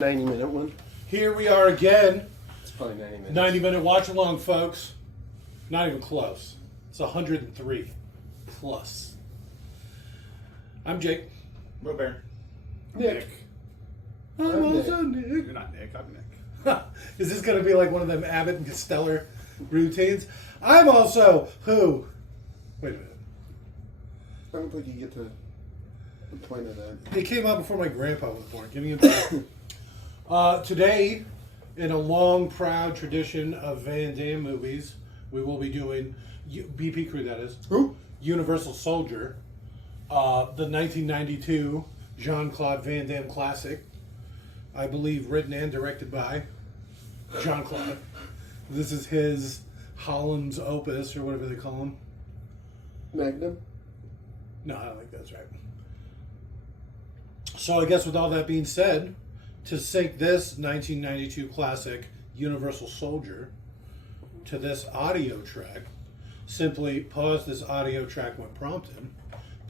90-minute one. Here we are again. It's probably 90 minutes. 90-minute watch along, folks. Not even close. It's 103 plus. I'm Jake. Robert. Nick. I'm also Nick. You're not Nick, I'm Nick. Is this going to be like one of them Abbott and Costello routines? I'm also who? Wait a minute. I don't think you get to the point of that. It came out before my grandpa was born. Give me a minute. Today, in a long, proud tradition of Van Damme movies, we will be doing BP Crew, that is. Who? Universal Soldier, the 1992 Jean-Claude Van Damme classic. I believe written and directed by Jean-Claude. This is his Holland's opus, or whatever they call him. Magnum? No, I don't think that's right. So I guess with all that being said, to sync this 1992 classic Universal Soldier to this audio track, simply pause this audio track when prompted,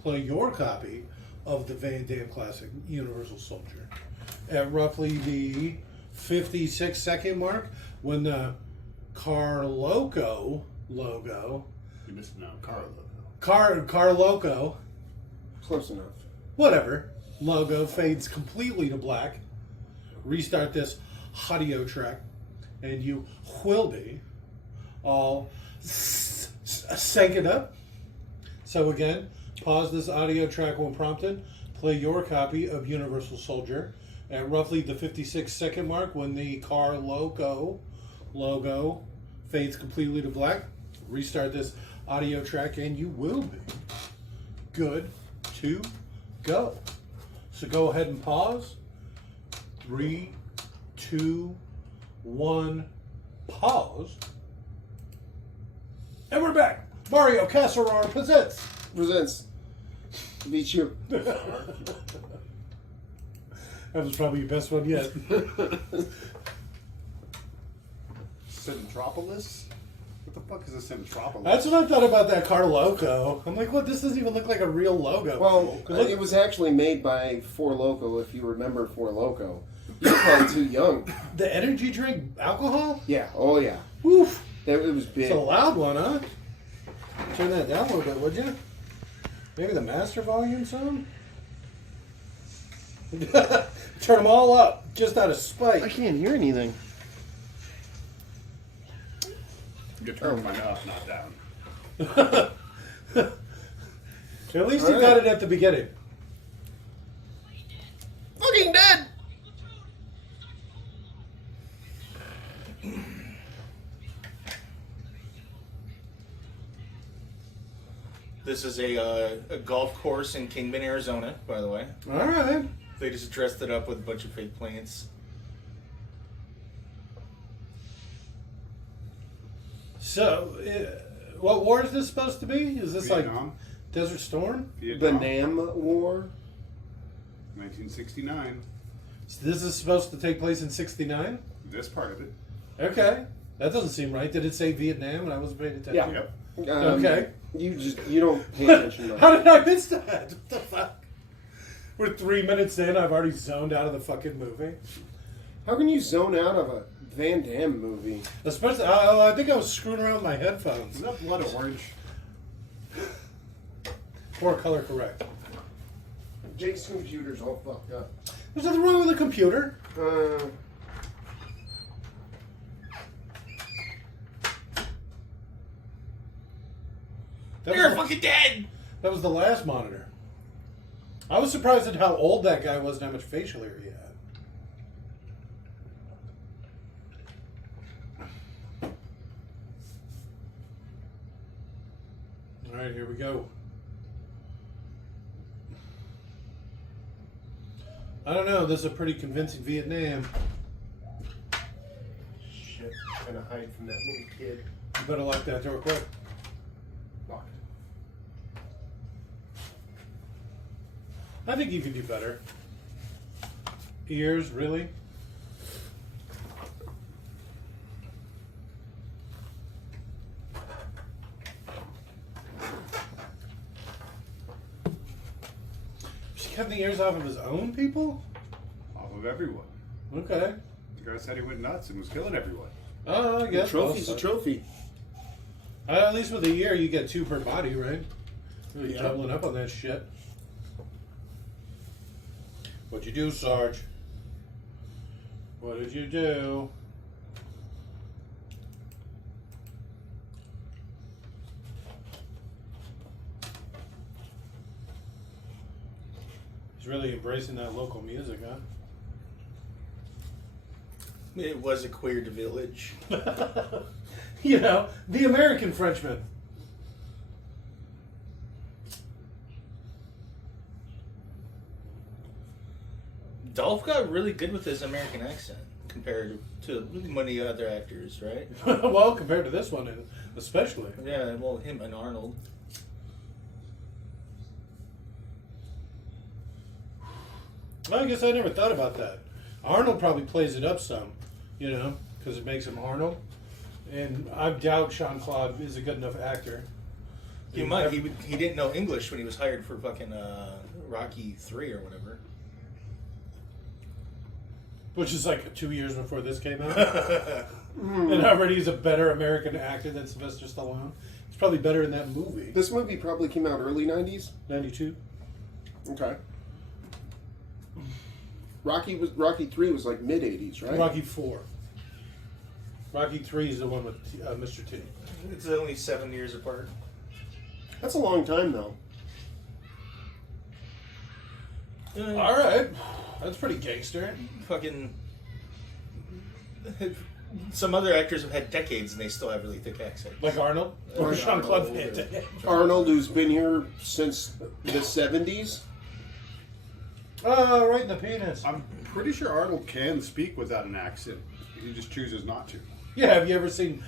play your copy of the Van Damme classic Universal Soldier at roughly the 56-second mark when the Carloco logo, You missed no, Carloco. Carloco, Close enough. whatever, logo fades completely to black. Restart this audio track, and you will be all sync it up. So again, pause this audio track when prompted. Play your copy of Universal Soldier at roughly the 56-second mark when the Carloco logo fades completely to black. Restart this audio track, and you will be good to go. So go ahead and pause. 3, 2, 1, pause. And we're back. Mario Casserole presents. Beat you. That was probably your best one yet. Centropolis? What the fuck is a Centropolis? That's what I thought about that Carloco. I'm like, what? This doesn't even look like a real logo. Well, it was actually made by Four Loko, if you remember Four Loko. You're probably too young. The energy drink alcohol? Yeah, oh yeah. Woof. It was big. It's a loud one, huh? Turn that down a little bit, would you? Maybe the master volume some? Turn them all up, just out of spite. I can't hear anything. You turn mine up, not down. At least All you right. got it at the beginning. Fucking dead! This is a golf course in Kingman, Arizona, by the way. All right. They just dressed it up with a bunch of fake plants. So, what war is this supposed to be? Is this like Vietnam. Desert Storm? The Vietnam. Nam War? 1969. So this is supposed to take place in '69? This part of it. Okay. That doesn't seem right. Did it say Vietnam and I wasn't paying attention? Yeah. Yep. Okay. You don't pay attention much. How did I miss that? What the fuck? We're 3 minutes in. I've already zoned out of the fucking movie. How can you zone out of a Van Damme movie? Especially, I think I was screwing around with my headphones. Is that blood orange? Or color correct. Jake's computer's all fucked up. There's nothing wrong with the computer. That You're was, fucking dead! that was the last monitor. I was surprised at how old that guy was and how much facial hair he had. All right, here we go. I don't know. This is a pretty convincing Vietnam. Shit, trying to hide from that little kid. You better lock that door quick. Locked. I think you can do better. Ears, really? Cutting the ears off of his own people? Off of everyone. Okay. The guy said he went nuts and was killing everyone. Oh, I A guess. trophy's a trophy. At least with a year, you get 2 per body, right? Really Yeah. doubling up on that shit. What'd you do, Sarge? What did you do? He's really embracing that local music, huh? It was a queer village. You know, the American Frenchman. Dolph got really good with his American accent compared to many other actors, right? Well, compared to this one, especially. Yeah, well, him and Arnold. Well, I guess I never thought about that. Arnold probably plays it up some, you know, because it makes him Arnold. And I doubt Jean-Claude is a good enough actor. He might. He didn't know English when he was hired for fucking Rocky 3 or whatever. Which is like 2 years before this came out. And already he's a better American actor than Sylvester Stallone. He's probably better in that movie. This movie probably came out early 90s. 92. Okay. Rocky 3 was like mid 80s, right? Rocky 4. Rocky 3 is the one with Mr. T. It's only 7 years apart. That's a long time though. All right. That's pretty gangster. Fucking. Some other actors have had decades and they still have really thick accents. Like Arnold? Or Like Jean-Claude Arnold, Van Damme. Arnold, who's been here since the 70s. Oh, right in the penis. I'm pretty sure Arnold can speak without an accent. He just chooses not to. Yeah, have you ever seen...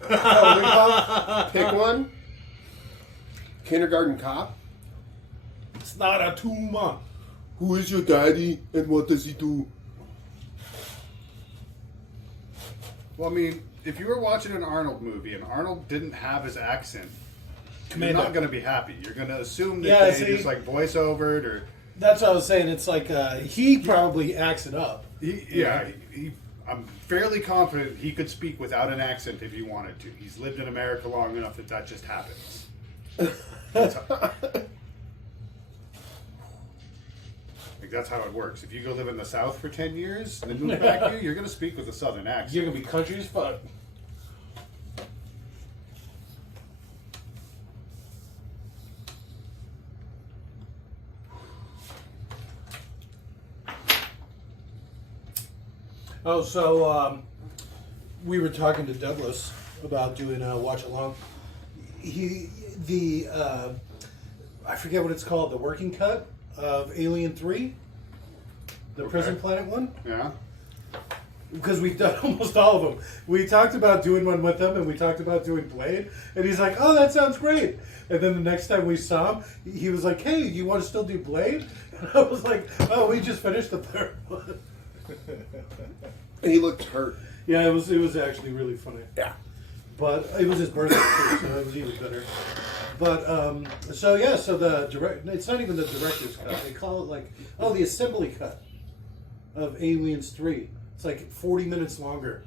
Pick one. Kindergarten Cop. It's not a tumor. Who is your daddy and what does he do? Well, I mean, if you were watching an Arnold movie and Arnold didn't have his accent, Commando. you're not going to be happy. You're going to assume that Yeah, they see? just like voice over it or... That's what I was saying. It's like he probably acts it up. I'm fairly confident he could speak without an accent if he wanted to. He's lived in America long enough that just happens. That's how it works. If you go live in the South for 10 years and then move back here, you're going to speak with a Southern accent. You're going to be country as fuck. Oh, so we were talking to Douglas about doing a watch along. I forget what it's called, the working cut of Alien 3, the Prison Planet one. Yeah. Because we've done almost all of them. We talked about doing one with them, and we talked about doing Blade, and he's like, "Oh, that sounds great." And then the next time we saw him, he was like, "Hey, you want to still do Blade?" And I was like, "Oh, we just finished the third one." And he looked hurt. Yeah, it was actually really funny. Yeah. But it was his birthday too, so it was even better. But so the it's not even the director's cut. They call it like the assembly cut of Aliens 3. It's like 40 minutes longer.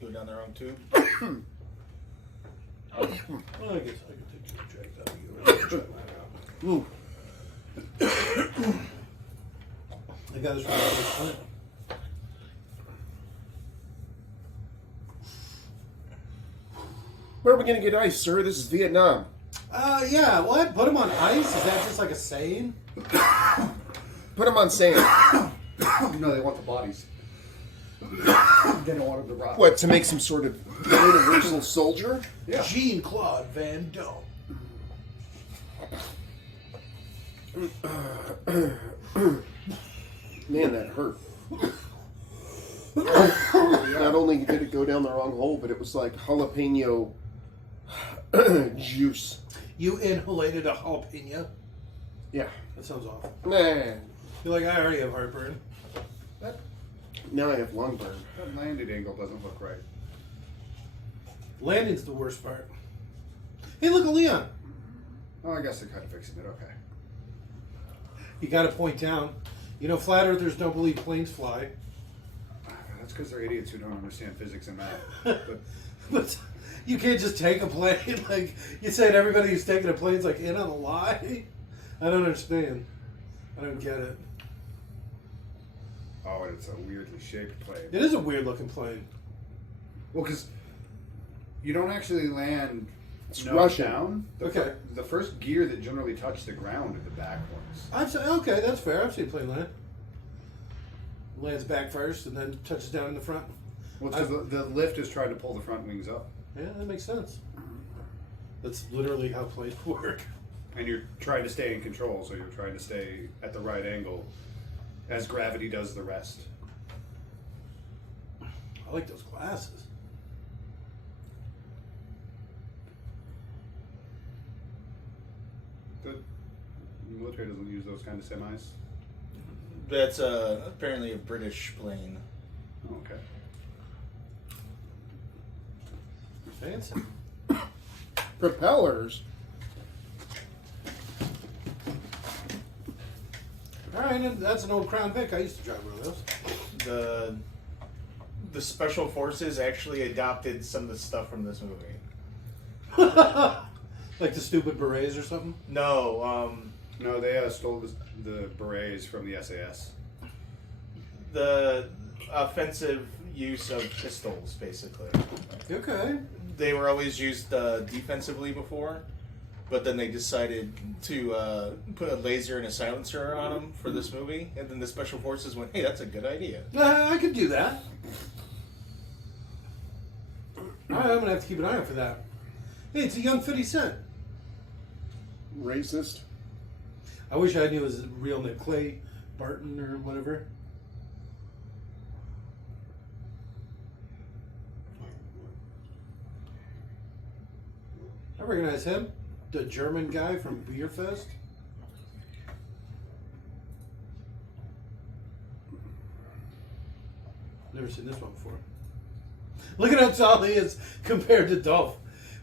Go down the wrong tube. Well, I guess I could take a drag out of you. Check that out. Ooh. I got this from Flint. Where are we going to get ice, sir? This is Vietnam. Yeah, what? Put them on ice? Is that just like a saying? Put them on sand. No, they want the bodies. They don't want them to rot. What, to make some sort of universal soldier? Yeah. Jean-Claude Van Damme. Man, that hurt. Not only did it go down the wrong hole, but it was like jalapeno juice. You inhalated a jalapeno? Yeah. That sounds awful. Man. You're like, I already have heartburn. That Now I have lung burn. landing angle doesn't look right. Landing's the worst part. Hey, look at Leon. Oh, I guess they're kind of fixing it. Okay. You got to point down. You know, flat earthers don't believe planes fly. That's because they're idiots who don't understand physics and math. But But you can't just take a plane. Like, you said everybody who's taking a plane's like in on a lie? I don't understand. I don't get it. oh, and it's a weirdly shaped plane. It is a weird looking plane. Well, because you don't actually land It's nose Russian. down. Okay. The first gear that generally touch the ground are the back ones. I've seen, okay, that's fair. I've seen a plane land. Lands back first and then touches down in the front. Well, it's 'cause the lift is trying to pull the front wings up, Yeah, that makes sense. That's literally how planes work. and you're trying to stay in control, so you're trying to stay at the right angle, as gravity does the rest. I like those glasses. The military doesn't use those kind of semis. That's apparently a British plane. Oh, okay. Fancy. Propellers. All right, and that's an old Crown Vic. I used to drive one of those. The special forces actually adopted some of the stuff from this movie. Like the stupid berets or something? No, No, they stole the berets from the SAS. the offensive use of pistols, basically. Okay. They were always used defensively before, but then they decided to put a laser and a silencer on them for this movie, and then the special forces went, "Hey, that's a good idea." I could do that. All right, I'm going to have to keep an eye out for that. Hey, it's a young 50 Cent. Racist. I wish I knew his real name, Clay Barton or whatever. I recognize him, the German guy from Beer Fest. Never seen this one before. Look at how tall he is compared to Dolph.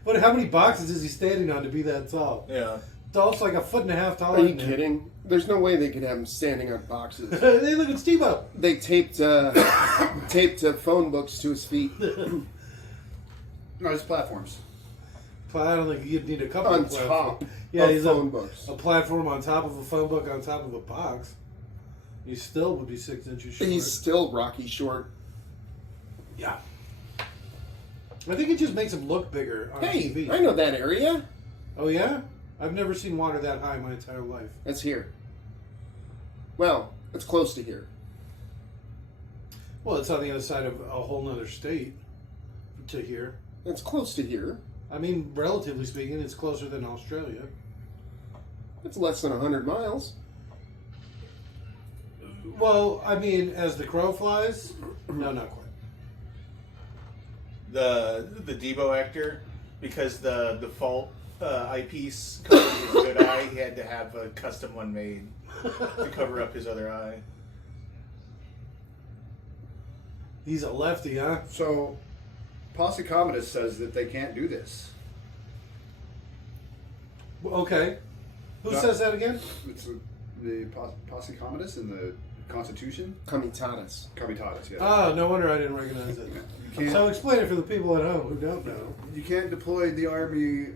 But how many boxes is he standing on to be that tall? Yeah. Dolph's like a foot and a half taller. Are you than him. kidding? There's no way they could have him standing on boxes. Hey, look at Steve-O. They taped phone books to his feet No, it's platforms. I don't think you'd need a couple on of platforms. top Yeah, of he's phone books. a platform on top of a phone book on top of a box. He still would be 6 inches short. He's still Rocky Short. Yeah. I think it just makes him look bigger on Hey, TV. I know that area. Oh, yeah? I've never seen water that high my entire life. That's here. Well, it's close to here. Well, it's on the other side of a whole nother state to here. It's close to here. I mean, relatively speaking, it's closer than Australia. It's less than 100 miles. Well, I mean, as the crow flies, no, not quite. The Debo actor, because the default eyepiece covered his good eye, he had to have a custom one made to cover up his other eye. He's a lefty, huh? So, Posse Commodus says that they can't do this. Okay. Who No. says that again? It's the Posse Commodus in the Constitution? Comitatus. Comitatus, yeah. Oh, no wonder I didn't recognize it. You can't, So explain it for the people at home who don't know. you can't deploy the army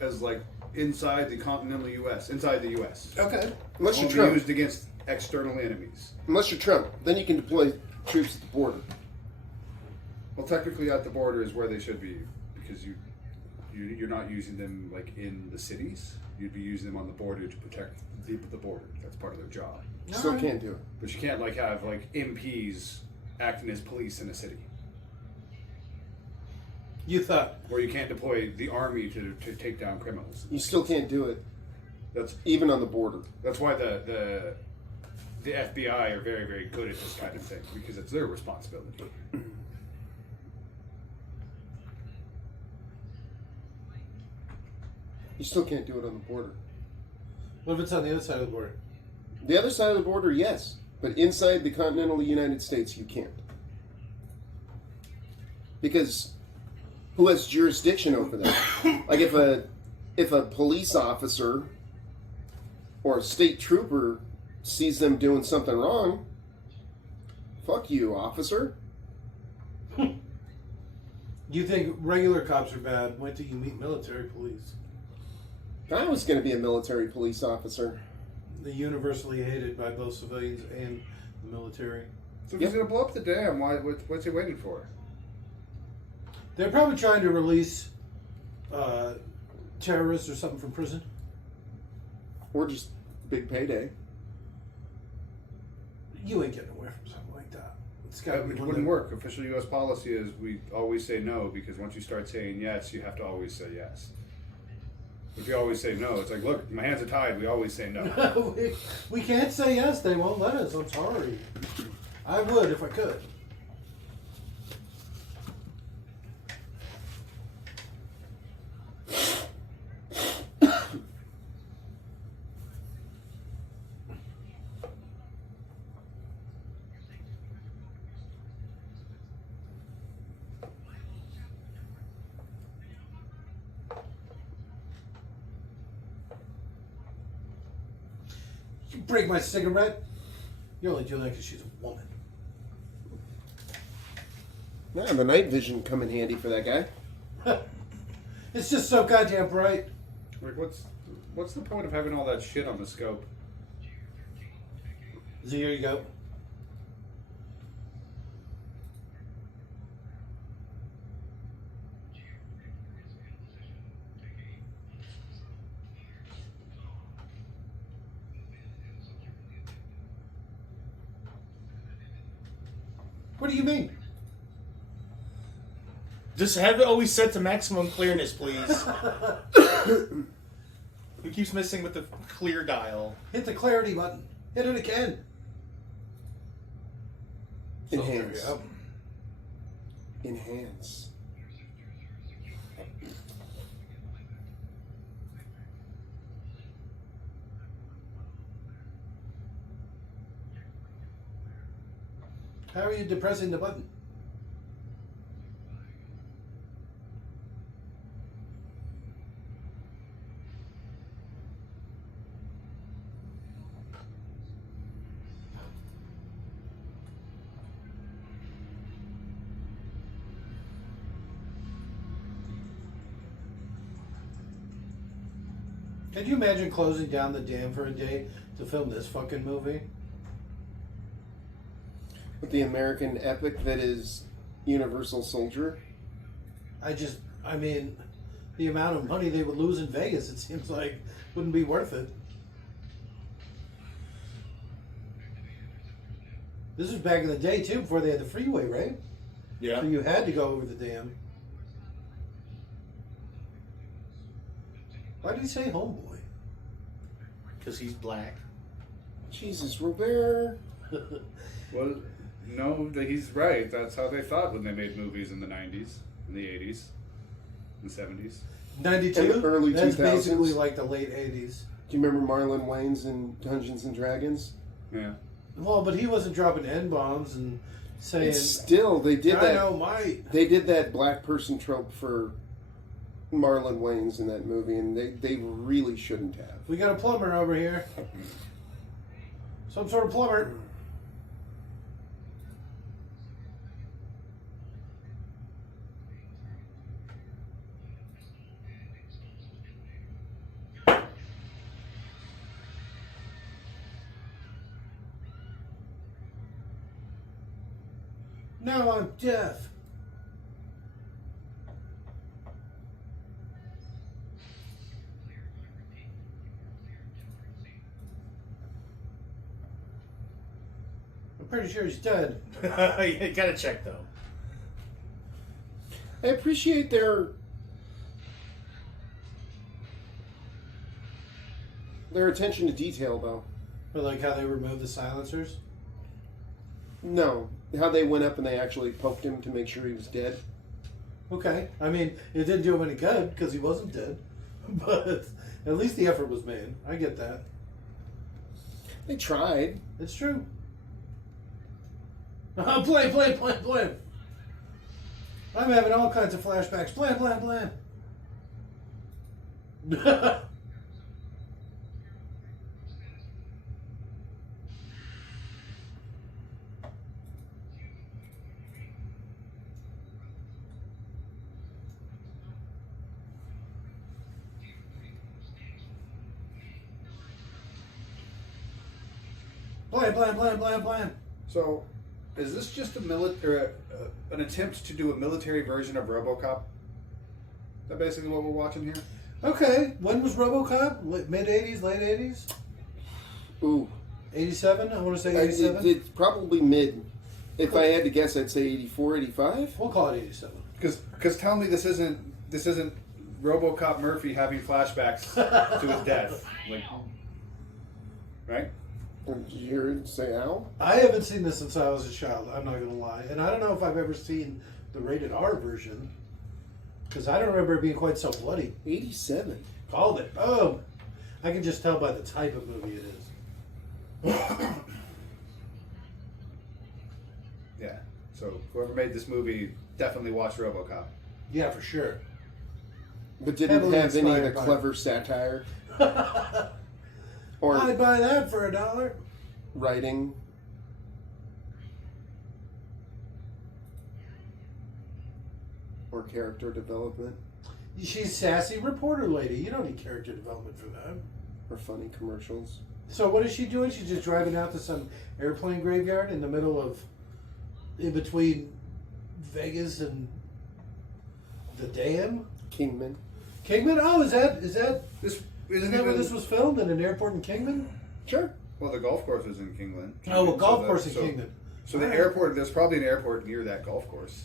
as like inside the continental U.S., inside the U.S. Okay. Unless you're Only Trump. used against external enemies. Unless you're Trump. Then you can deploy troops at the border. Well, technically, at the border is where they should be, because you're not using them like in the cities. You'd be using them on the border to protect the border. That's part of their job. Still Alright. can't do it. But you can't like have like MPs acting as police in a city, You thought. or you can't deploy the army to take down criminals. You still can't do it, That's even on the border. why the FBI are very, very good at this kind of thing, because it's their responsibility. You still can't do it on the border. What if it's on the other side of the border? The other side of the border, yes. But inside the continental United States, you can't. Because who has jurisdiction over that? Like if a police officer or a state trooper sees them doing something wrong, fuck you, officer. You think regular cops are bad? Wait till you meet military police. I was going to be a military police officer. They're universally hated by both civilians and the military. So if he's going to blow up the dam, what's he waiting for? They're probably trying to release terrorists or something from prison. Or just big payday. You ain't getting away from something like that. It's got to be It one wouldn't of work. Official U.S. policy is we always say no, because once you start saying yes, you have to always say yes. If you always say no, it's like, look, my hands are tied. We always say no. them. we can't say yes. They won't let us. I'm sorry. I would if I could. You break my cigarette. You're only doing that because she's a woman. Yeah, the night vision come in handy for that guy. It's just so goddamn bright. Like, what's the point of having all that shit on the scope? So here you go. What do you mean? Just have it always set to maximum clearness, please. Who keeps missing with the clear dial? Hit the clarity button. Hit it again. Enhance. So, Enhance. how are you depressing the button? Can you imagine closing down the dam for a day to film this fucking movie? With the American epic that is Universal Soldier. I mean, the amount of money they would lose in Vegas, it seems like, wouldn't be worth it. This was back in the day, too, before they had the freeway, right? Yeah. So you had to go over the dam. Why did he say homeboy? Because he's black. Jesus, Robert. Well, no, he's right. That's how they thought when they made movies in the 90s, in the 80s, in the 70s. 92? In the early That's 2000s. basically like the late 80s. Do you remember Marlon Wayans in Dungeons and Dragons? Yeah. Well, but he wasn't dropping N-bombs and saying, It's still, they did that. Dynamite. They did that black person trope for Marlon Wayans in that movie, and they really shouldn't have. We got a plumber over here. Some sort of plumber. Now I'm deaf. I'm pretty sure he's dead. You gotta check though. I appreciate their attention to detail, though. Or like how they removed the silencers. No, how they went up and they actually poked him to make sure he was dead. Okay. I mean, it didn't do him any good because he wasn't dead. But at least the effort was made. I get that. They tried. It's true. Blam. I'm having all kinds of flashbacks. Blam. Blam. So, is this just an attempt to do a military version of RoboCop? Is that basically what we're watching here? Okay, when was RoboCop? Mid 80s, late 80s? Ooh. 87? I want to say 87. It's probably mid. If I had to guess, I'd say 84, 85. We'll call it 87. Because tell me this isn't RoboCop Murphy having flashbacks to his death, like, right? Did you hear it say ow? I haven't seen this since I was a child, I'm not going to lie. And I don't know if I've ever seen the rated R version, because I don't remember it being quite so bloody. 87. Called it. Boom. I can just tell by the type of movie it is. Yeah. So whoever made this movie definitely watched RoboCop. Yeah, for sure. But didn't Heavily have any of the inspired by clever satire or I'd buy that for $1. writing. Or character development. She's sassy reporter lady. You don't need character development for that. Or funny commercials. So what is she doing? She's just driving out to some airplane graveyard in the middle of, in between Vegas and the Damme? Kingman. Kingman? Oh, is that This isn't isn't that where even. this was filmed, in an airport in Kingman? Sure. Well, the golf course is in Kingland. Oh, a golf So course in Kingman. So the Alright. airport, there's probably an airport near that golf course.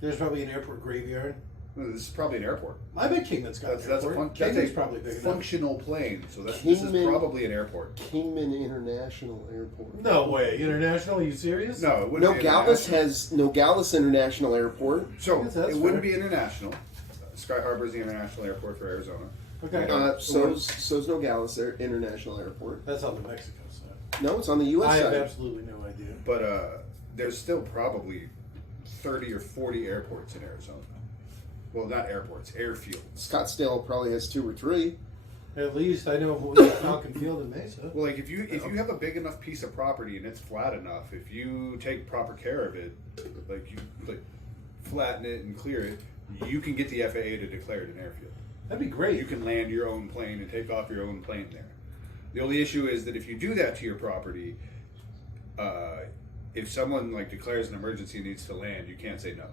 There's probably an airport graveyard. No, this is probably an airport. I bet Kingman's got an airport. Kingman's probably big enough. functional plane. So this is Kingman- probably an airport. Kingman International Airport. No way. International? Are you serious? No, it wouldn't be Nogales international. Nogales International Airport. So Yes, that's it wouldn't fair. be international. Sky Harbor is the international airport for Arizona. Okay. So's Nogales International Airport. That's on the Mexico side. No, it's on the U.S. I have side. absolutely no idea. But there's still probably 30 or 40 airports in Arizona. Well, not airports, airfields. Scottsdale probably has 2 or 3. At least I know of Falcon Field in Mesa. Well, like if you have a big enough piece of property and it's flat enough, if you take proper care of it, like you flatten it and clear it, you can get the FAA to declare it an airfield. That'd be great. You can land your own plane and take off your own plane there. The only issue is that if you do that to your property, if someone declares an emergency and needs to land, you can't say no.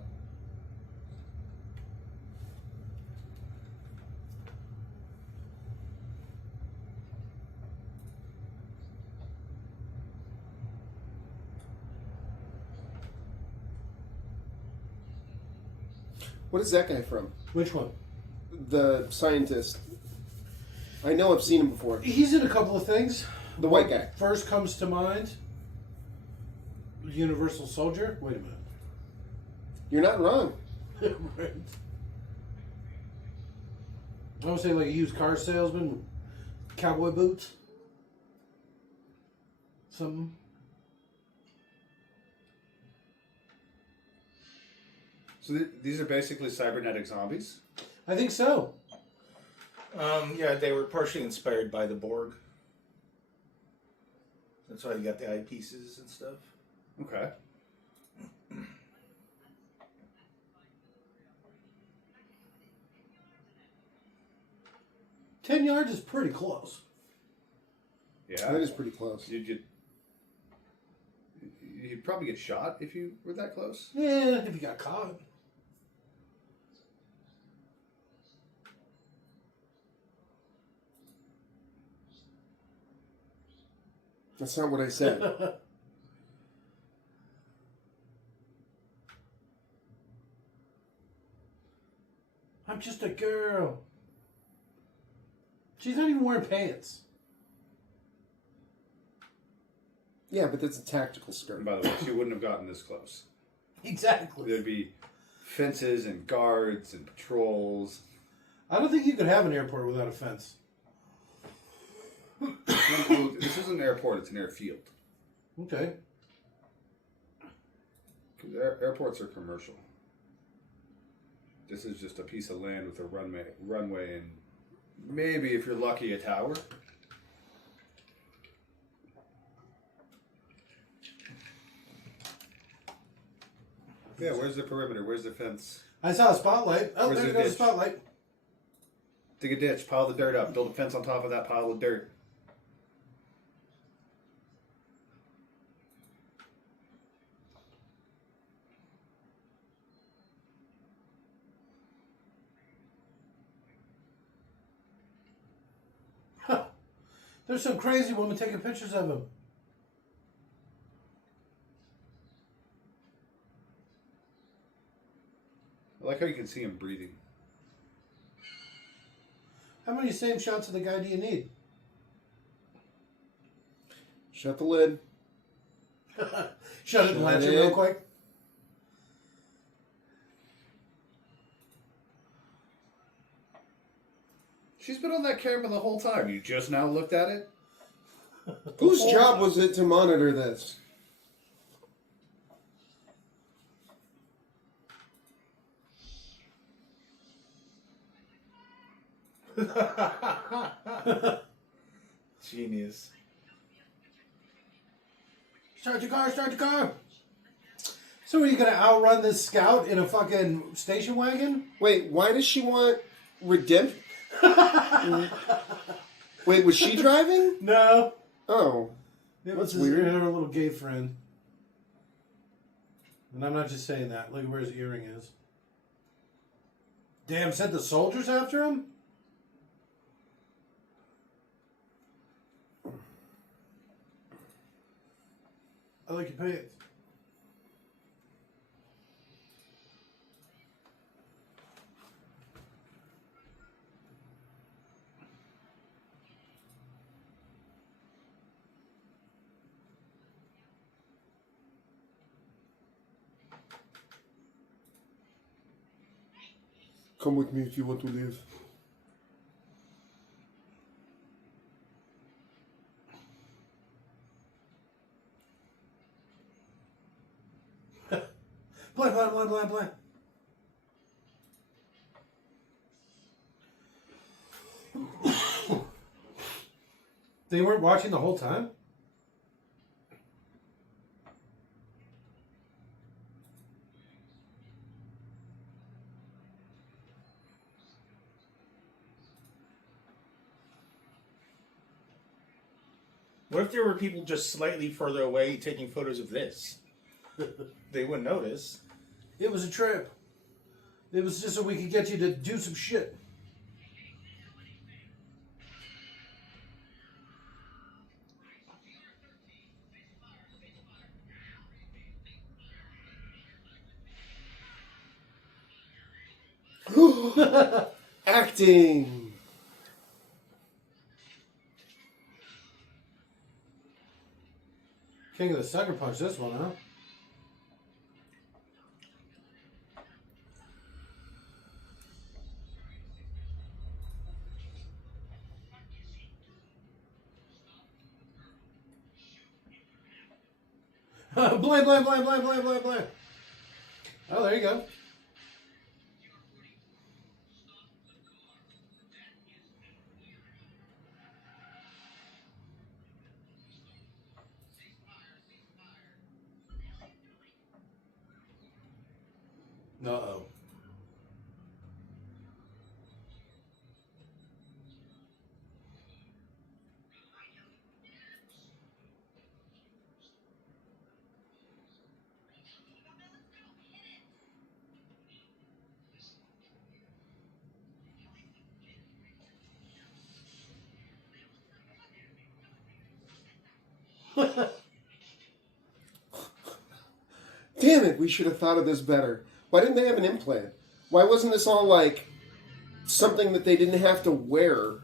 What is that guy from? Which one? The scientist. I know I've seen him before. He's in a couple of things. The white guy. First comes to mind, Universal Soldier. Wait a minute. You're not wrong. Right. I would say like a used car salesman, cowboy boots, something. So these are basically cybernetic zombies. I think so. Yeah, they were partially inspired by the Borg. That's why you got the eyepieces and stuff. Okay. $10 yards is pretty close. Yeah. That is pretty close. You'd probably get shot if you were that close. Yeah, if you got caught. That's not what I said. I'm just a girl. She's not even wearing pants. Yeah, but that's a tactical skirt. And by the way, she wouldn't have gotten this close. Exactly. There'd be fences and guards and patrols. I don't think you could have an airport without a fence. This isn't an airport, it's an airfield. Okay. 'Cause airports are commercial. This is just a piece of land with a runway, and maybe, if you're lucky, a tower. Yeah, where's the perimeter? Where's the fence? I saw a spotlight. Oh, Where's there the goes the ditch? spotlight. Dig a ditch, pile the dirt up, build a fence on top of that pile of dirt. There's some crazy woman taking pictures of him. I like how you can see him breathing. How many same shots of the guy do you need? Shut the lid. Shut it and latch it real quick. She's been on that camera the whole time. You just now looked at it? Whose job was it to monitor this? Genius. Start the car, start the car. So are you going to outrun this scout in a fucking station wagon? Wait, why does she want redemption? Wait, was she driving? No. Oh. It That's was weird. her little gay friend. And I'm not just saying that. Look at where his earring is. Damn, sent the soldiers after him? I like your pants. Come with me if you want to live. Blah, blah, blah, blah, blah. They weren't watching the whole time? What if there were people just slightly further away taking photos of this? They wouldn't notice. It was a trip. It was just so we could get you to do some shit. Acting. King of the sucker punch, this one, huh? Blam, blam, blam, blam, blam, blam, blam. Oh, there you go. Uh-oh. Damn it, we should have thought of this better. Why didn't they have an implant? Why wasn't this all like something that they didn't have to wear?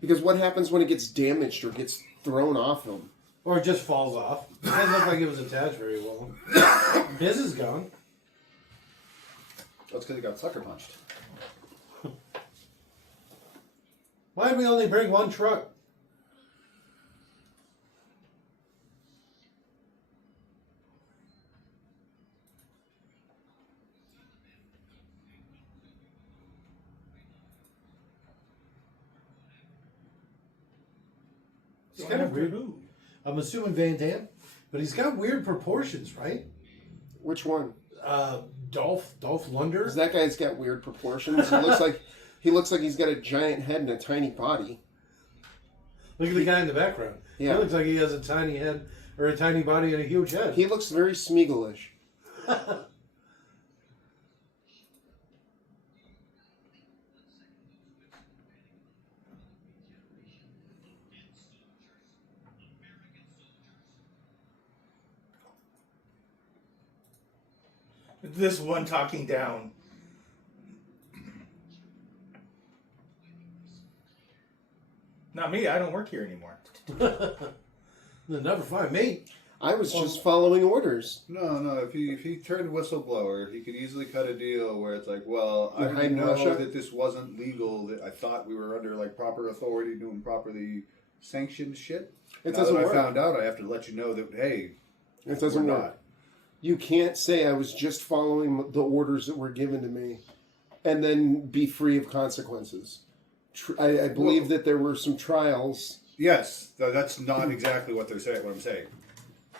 Because what happens when it gets damaged or gets thrown off them? Or it just falls off. It doesn't look like it was attached very well. Biz is gone. That's because he got sucker punched. Why did we only bring one truck? It's kind of weird. I'm assuming Van Damme, but he's got weird proportions, right? Which one? Dolph Lundgren. 'Cause that guy's got weird proportions. He looks like he's got a giant head and a tiny body. Look at the guy in the background. Yeah. He looks like he has a tiny head or a tiny body and a huge head. He looks very Smeagol-ish. This one talking down. Not me. I don't work here anymore. They'll never find me. I was just following orders. No. If he turned whistleblower, he could easily cut a deal where it's like, well, I You're didn't hiding know Russia? that this wasn't legal. That I thought we were under like proper authority, doing properly sanctioned shit. It Now doesn't that work. I found out, I have to let you know that hey, It doesn't we're work. not. You can't say I was just following the orders that were given to me and then be free of consequences. I believe that there were some trials. Yes, that's not exactly what they're saying. What I'm saying,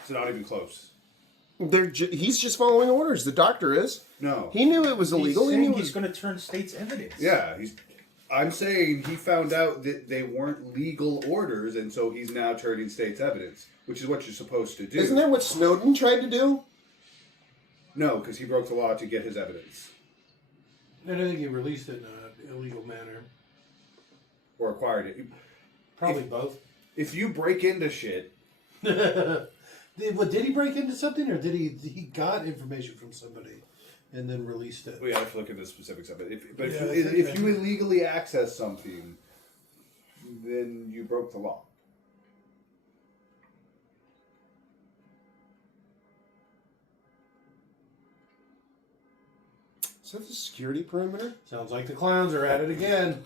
it's not even close. He's just following orders. The doctor is. No. He knew it was illegal. He's He knew saying it he's was... going to turn state's evidence. Yeah, I'm saying he found out that they weren't legal orders, and so he's now turning state's evidence, which is what you're supposed to do. Isn't that what Snowden tried to do? No, because he broke the law to get his evidence. And I think he released it in an illegal manner. Or acquired it. Probably both. If you break into shit... Did he break into something, or did he got information from somebody and then released it? We have to look at the specifics of it. Yeah, If you illegally access something, then you broke the law. Is that the security perimeter? Sounds like the clowns are at it again.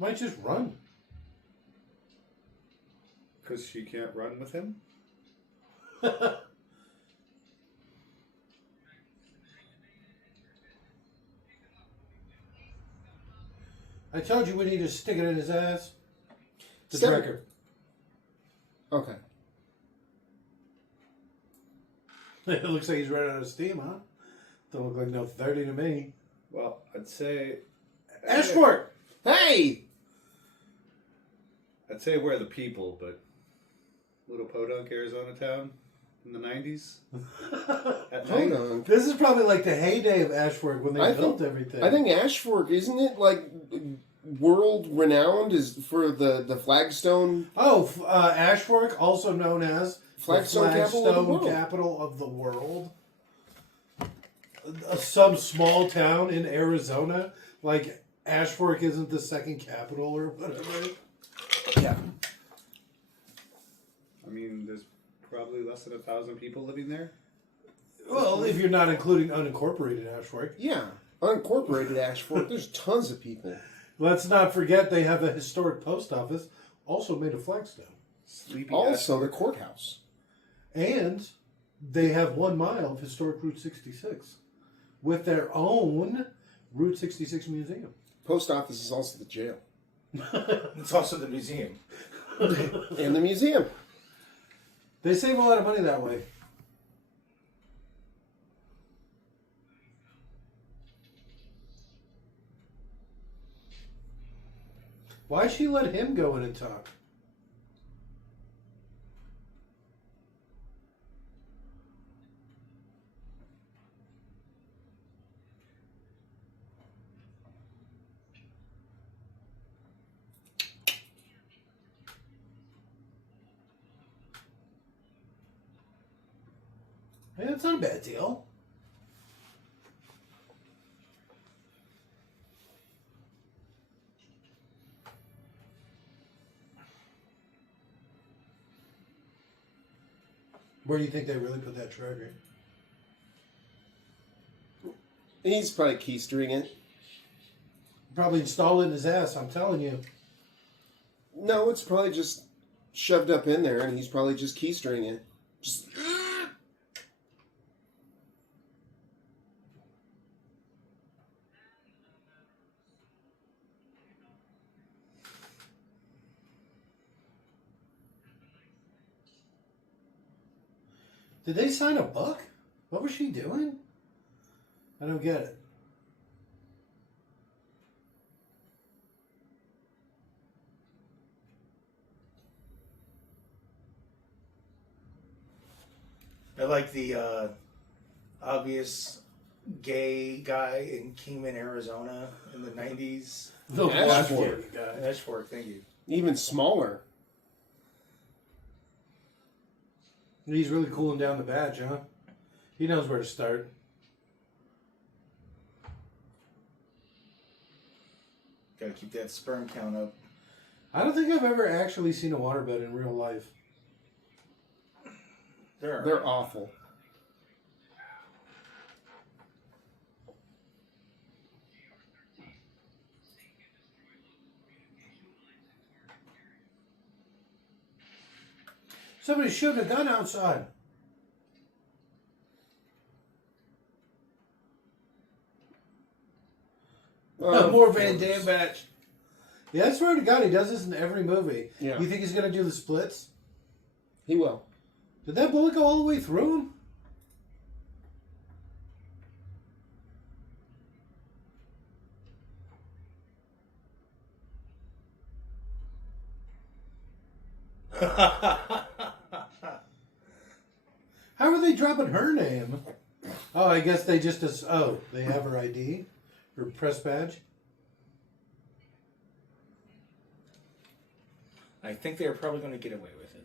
Might just run. Because she can't run with him? I told you we need to stick it in his ass. The Step- record. Okay. It looks like he's running out of steam, huh? Don't look like no 30 to me. Well, I'd say... Ashford! Hey! I'd say we're the people, but... Little Podunk, Arizona town in the 90s? At Hold night? on. This is probably like the heyday of Ashford when they I built think- everything. I think Ashford, isn't it like world renowned is for the flagstone? Oh, Ashford, also known as Flagstone the capital of the world. capital of the world. Some small town in Arizona, like Ashford isn't the second capital or whatever. Yeah. I mean, there's probably less than 1,000 people living there. Well, if you're not including unincorporated Ashford. Yeah. Unincorporated Ashford, there's tons of people. Let's not forget they have a historic post office, also made of flagstone. Sleepy Also, the courthouse. And they have 1 mile of historic Route 66 with their own Route 66 museum. Post office is also the jail. It's also the museum. And the museum. They save a lot of money that way. Why she let him go in and talk? Hey, that's not a bad deal. Where do you think they really put that treasure? He's probably keystering it. Probably installed it in his ass, I'm telling you. No, it's probably just shoved up in there, and he's probably just keystering it. Just Did they sign a book? What was she doing? I don't get it. I like the obvious gay guy in Kingman, Arizona in the 90s. The Ashford. guy. Ashford, thank you. Even smaller. He's really cooling down the badge, huh? He knows where to start. Gotta keep that sperm count up. I don't think I've ever actually seen a waterbed in real life. They're awful. Somebody's shooting a gun outside. More Van Damme badge. Yeah, I swear to God, he does this in every movie. Yeah. You think he's going to do the splits? He will. Did that bullet go all the way through him? How are they dropping her name? Oh, I guess they just... they have her ID? Her press badge? I think they're probably going to get away with it.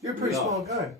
You're a pretty small guy.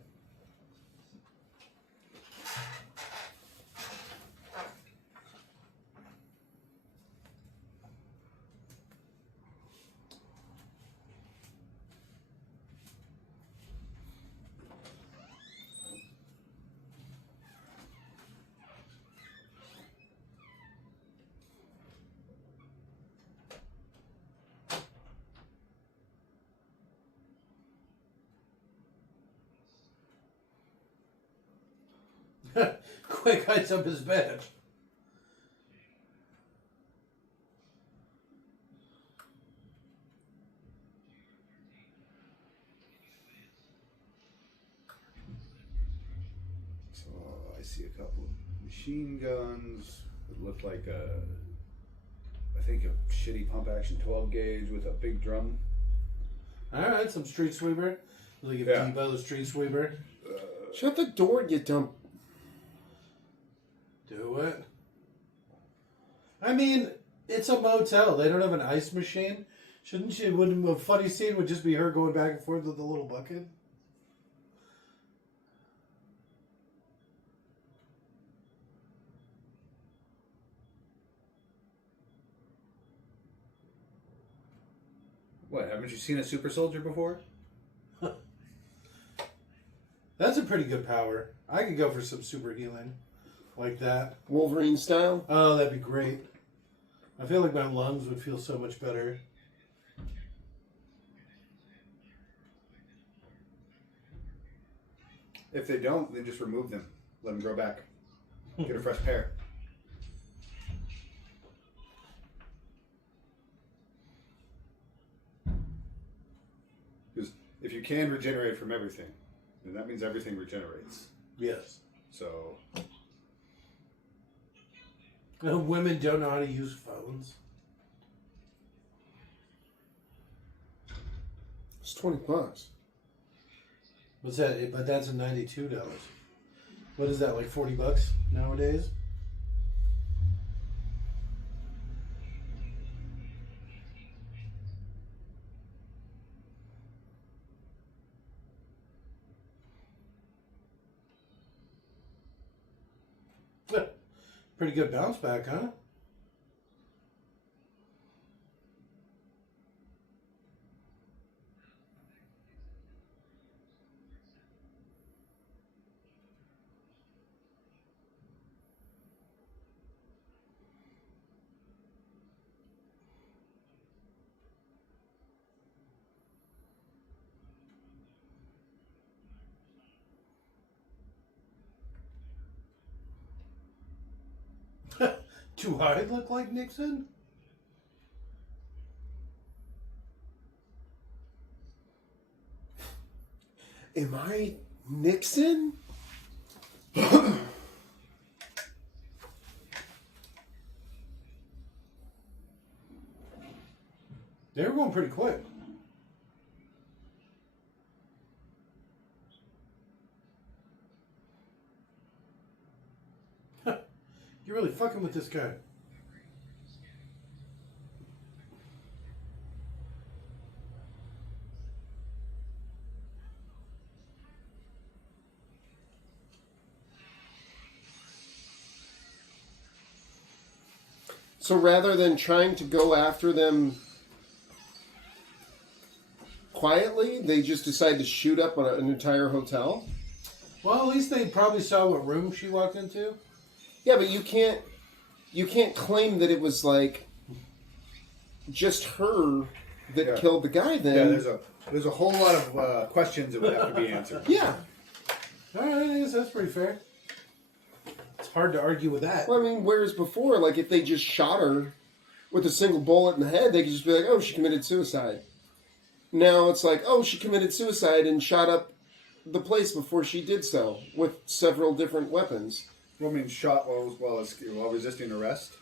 Quick hides up his badge. So I see a couple of machine guns. It looked like I think a shitty pump action 12 gauge with a big drum. Alright, some street sweeper. Look at Yeah. Debo, the street sweeper. Shut the door, you dumb. Do it. I mean, it's a motel. They don't have an ice machine. Shouldn't she? Wouldn't a funny scene would just be her going back and forth with the little bucket? What, haven't you seen a super soldier before? That's a pretty good power. I could go for some super healing like that. Wolverine style. Oh, that'd be great. I feel like my lungs would feel so much better. If they don't, then just remove them. Let them grow back. Get a fresh pair. Because if you can regenerate from everything, then that means everything regenerates. Yes. So, Women don't know how to use phones. It's $20. What's that? But that's a $92. What is that, like $40 nowadays? Pretty good bounce back, huh? Do I look like Nixon? Am I Nixon? They were going pretty quick. You're really fucking with this guy. So rather than trying to go after them quietly, they just decide to shoot up an entire hotel? Well, at least they probably saw what room she walked into. Yeah, but you can't claim that it was like just her that killed the guy then. Yeah, there's a whole lot of questions that would have to be answered. Yeah. All right, I guess that's pretty fair. It's hard to argue with that. Well, I mean, whereas before, like, if they just shot her with a single bullet in the head, they could just be like, oh, she committed suicide. Now it's like, oh, she committed suicide and shot up the place before she did so with several different weapons. Well, I mean, shot while resisting arrest.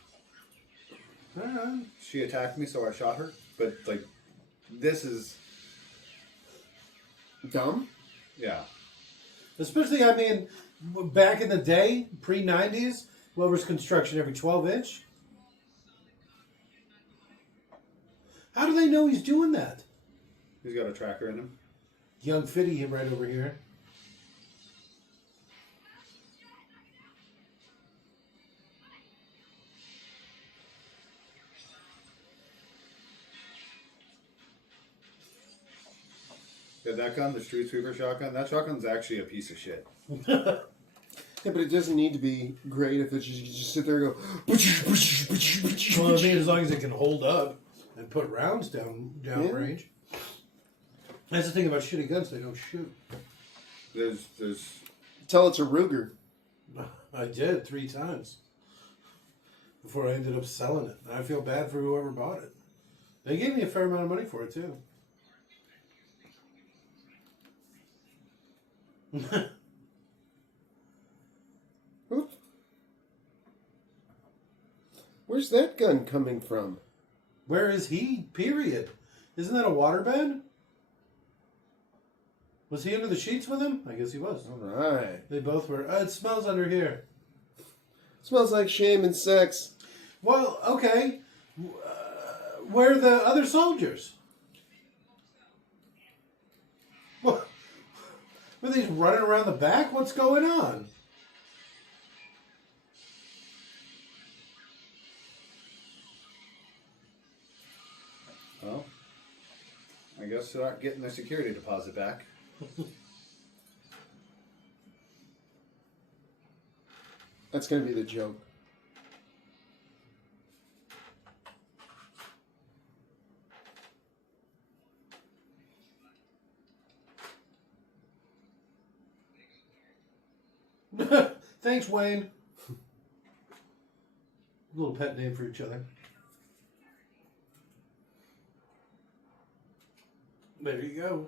All right. She attacked me, so I shot her. But, like, this is... Dumb? Yeah. Especially, I mean, back in the day, pre-90s, what was construction every 12-inch? How do they know he's doing that? He's got a tracker in him. Young Fitty, him right over here. Yeah, that gun, the Street Sweeper shotgun, that shotgun's actually a piece of shit. Yeah, but it doesn't need to be great if it's just, you just sit there and go... Well, I mean, as long as it can hold up and put rounds down range. That's the thing about shitty guns, they don't shoot. There's... Tell it's a Ruger. I did 3 times before I ended up selling it. I feel bad for whoever bought it. They gave me a fair amount of money for it, too. Where's that gun coming from? Where is he? Period. Isn't that a waterbed? Was he under the sheets with him? I guess he was. All right. They both were. It smells under here. Smells like shame and sex. Well, okay. Where are the other soldiers? What? Were they just running around the back? What's going on? Well, I guess they're not getting their security deposit back. That's going to be the joke. Thanks, Wayne. A little pet name for each other. There you go.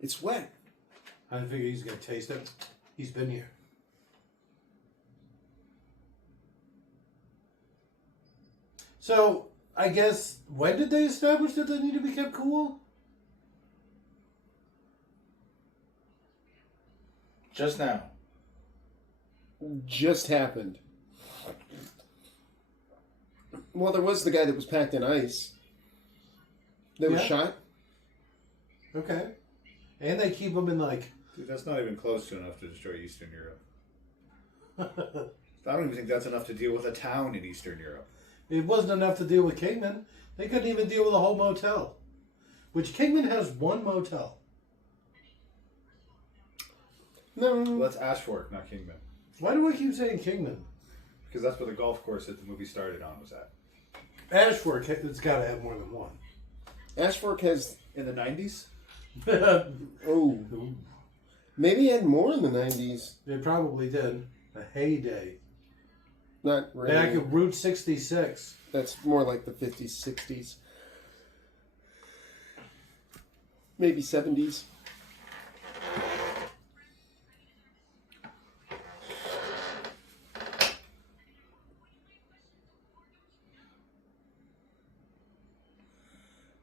It's wet. I figure he's going to taste it. He's been here. So, I guess, when did they establish that they need to be kept cool? Just now. Just happened. Well, there was the guy that was packed in ice. That was shot. Okay. And they keep them in, like... Dude, that's not even close to enough to destroy Eastern Europe. I don't even think that's enough to deal with a town in Eastern Europe. It wasn't enough to deal with Kingman. They couldn't even deal with a whole motel. Which Kingman has one motel. No. Well, that's Ashfork, not Kingman. Why do I keep saying Kingman? Because that's where the golf course that the movie started on was at. Ashford, it's got to have more than one. Ashford has. In the 90s? Oh. Maybe it had more in the 90s. They probably did. A heyday. Not really. Back at Route 66. That's more like the 50s, 60s. Maybe 70s.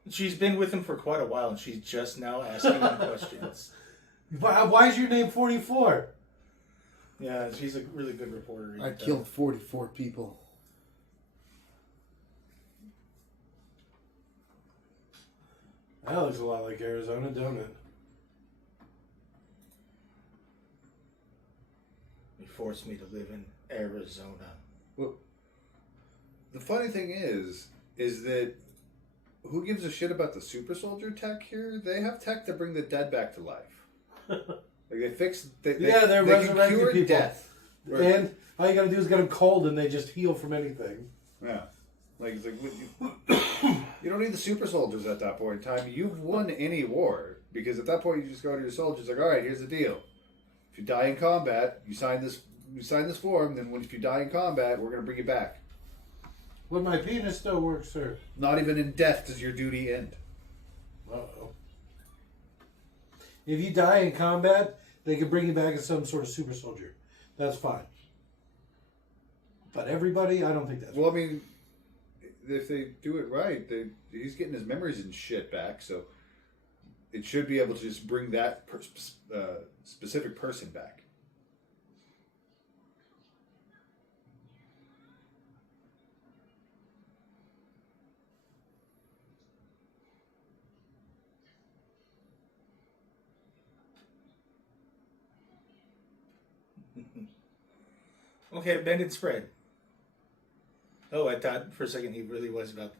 She's been with him for quite a while, and she's just now asking him questions. Why is your name 44? Yeah, she's a really good reporter. I killed 44 people. That looks a lot like Arizona, don't it? He forced me to live in Arizona. Well, the funny thing is that who gives a shit about the super soldier tech here? They have tech to bring the dead back to life. Like they fix. They're they can resurrecting cure people. death. Right. And all you gotta do is get them cold and they just heal from anything. Yeah. Like, it's like you don't need the super soldiers at that point in time. You've won any war. Because at that point you just go to your soldiers like, alright, here's the deal. If you die in combat, you sign this form, then if you die in combat, we're gonna bring you back. Would my penis still work, sir? Not even in death does your duty end. Uh-oh. If you die in combat, they can bring you back as some sort of super soldier. That's fine. But everybody, I don't think that's Well, I mean, if they do it right, he's getting his memories and shit back, so it should be able to just bring that specific person back. Okay, bend and spread. Oh, I thought for a second he really was about.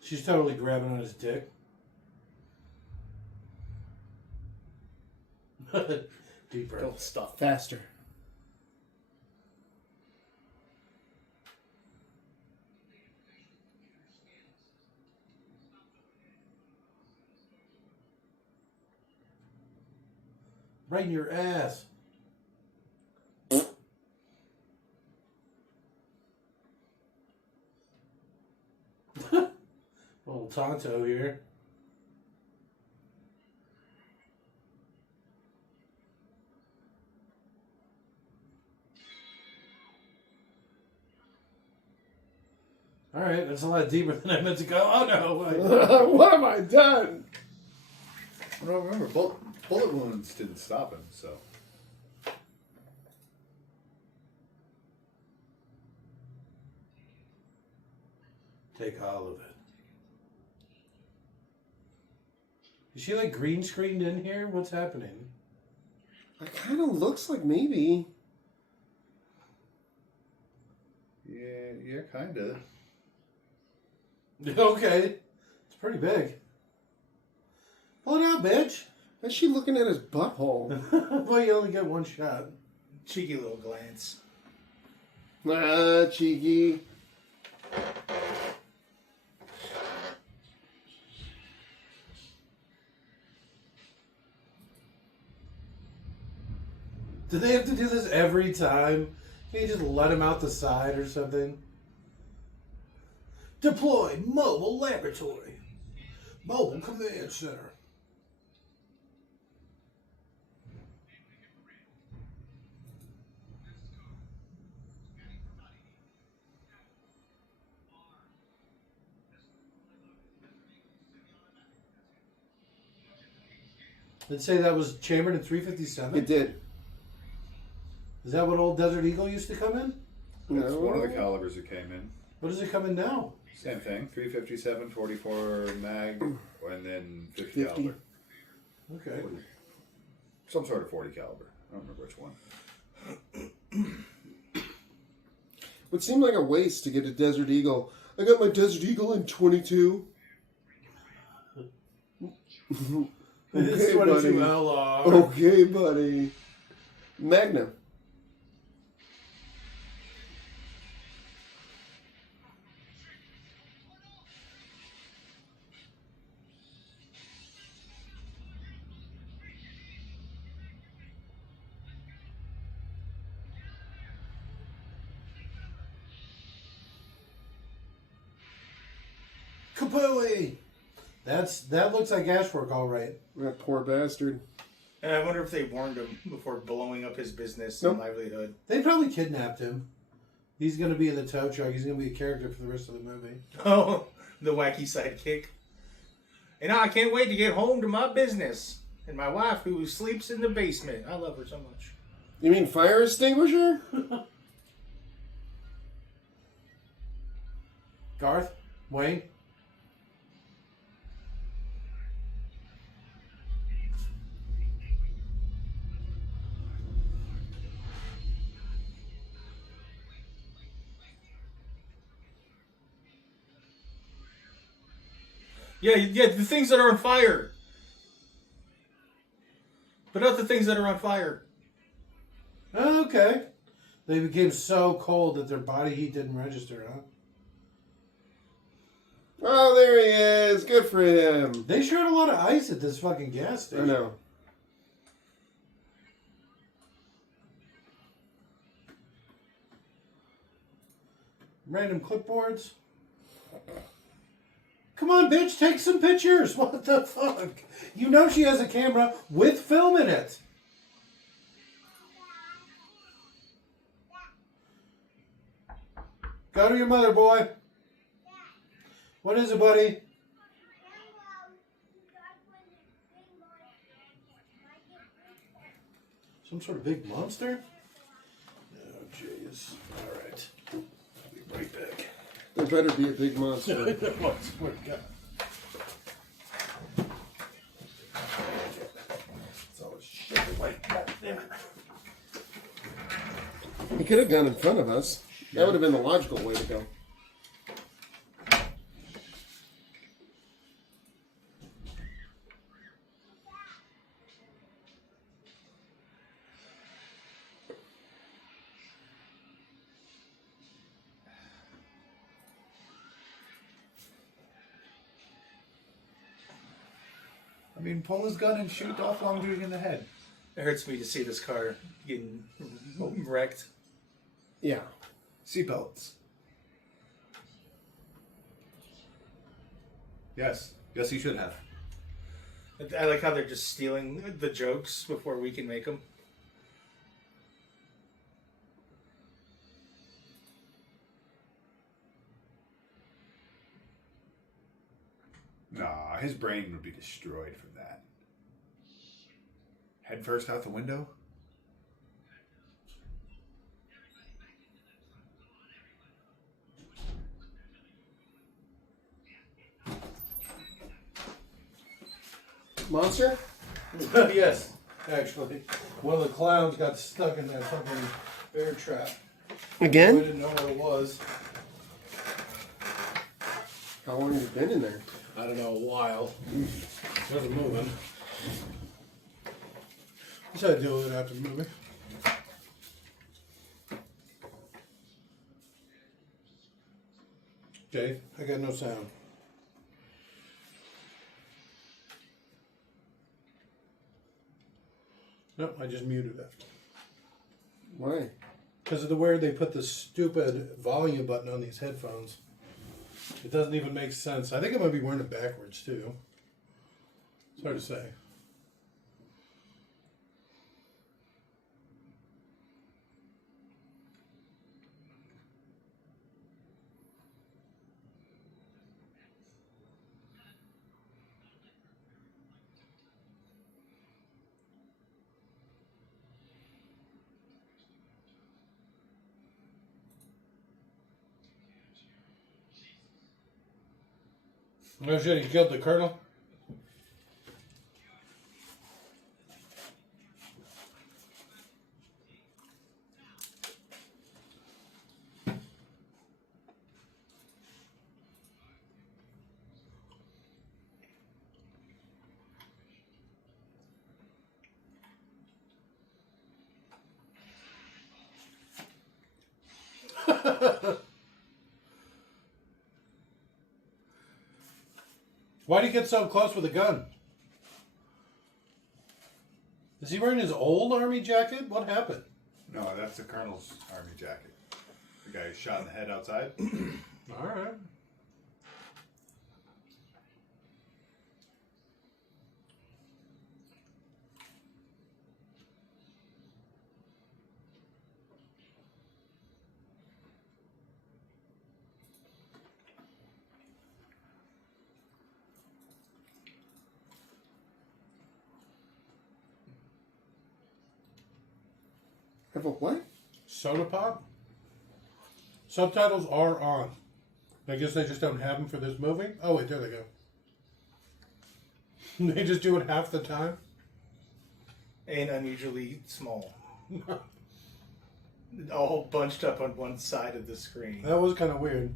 She's totally grabbing on his dick. Deep breath. Don't stop. Faster. Right in your ass. Little Tonto here. Alright, that's a lot deeper than I meant to go. Oh no! What have I done? I don't remember. Bullet wounds didn't stop him, so. Take all of it. Is she like green screened in here? What's happening? It kind of looks like maybe. Yeah, kind of. Okay. It's pretty big. Pull it out, bitch. Is she looking at his butthole? Well, you only get one shot. Cheeky little glance. Ah, cheeky. Do they have to do this every time? Can you just let him out the side or something? Deploy mobile laboratory. Mobile command center. Did it say that was chambered in 357? It did. Is that what old Desert Eagle used to come in? That's No. one of the calibers that came in. What does it come in now? Same thing. 357, 44 mag, and then 50 50. caliber. Okay. Some sort of 40 caliber. I don't remember which one. Would seem like a waste to get a Desert Eagle. I got my Desert Eagle in 22. It's Okay, 22 buddy. LR. Okay, buddy. Magnum. Kapooey! That looks like Ashwork, all right. That poor bastard. And I wonder if they warned him before blowing up his business Nope. and livelihood. They probably kidnapped him. He's going to be in the tow truck. He's going to be a character for the rest of the movie. Oh, the wacky sidekick. And I can't wait to get home to my business. And my wife who sleeps in the basement. I love her so much. You mean fire extinguisher? Garth? Wayne? Yeah, the things that are on fire. But not the things that are on fire. Okay. They became so cold that their body heat didn't register, huh? Oh, there he is. Good for him. They sure had a lot of ice at this fucking gas I station. know. Random clipboards. Come on, bitch, take some pictures. What the fuck? You know she has a camera with film in it. Go to your mother, boy. What is it, buddy? Some sort of big monster? Oh, jeez. All right. I'll be right back. There better be a big monster. I swear to God. It's always shit like that. Damn it. He could have gone in front of us. That would have been the logical way to go. I mean, pull his gun and shoot Dolph Lundgren in the head. It hurts me to see this car getting wrecked. Yeah. Seatbelts. Yes. Yes, he should have. I like how they're just stealing the jokes before we can make them. Nah, his brain would be destroyed from that. Head first out the window? Monster? Yes, actually. One of the clowns got stuck in that fucking bear trap. I Again? didn't know what it was. How long have you been in there? I don't know, a while. Wasn't moving. Just had to deal with it after the movie. Okay, I got no sound. Nope, I just muted it. Why? Because of the way they put the stupid volume button on these headphones. It doesn't even make sense. I think I might be wearing it backwards, too. It's hard to say. Oh shit, he killed the colonel? Why'd he get so close with a gun? Is he wearing his old army jacket? What happened? No, that's the colonel's army jacket. The guy who shot in the head outside. Alright. Have a what? Soda pop? Subtitles are on. I guess they just don't have them for this movie. Oh wait, there they go. They just do it half the time. And unusually small. All bunched up on one side of the screen. That was kind of weird.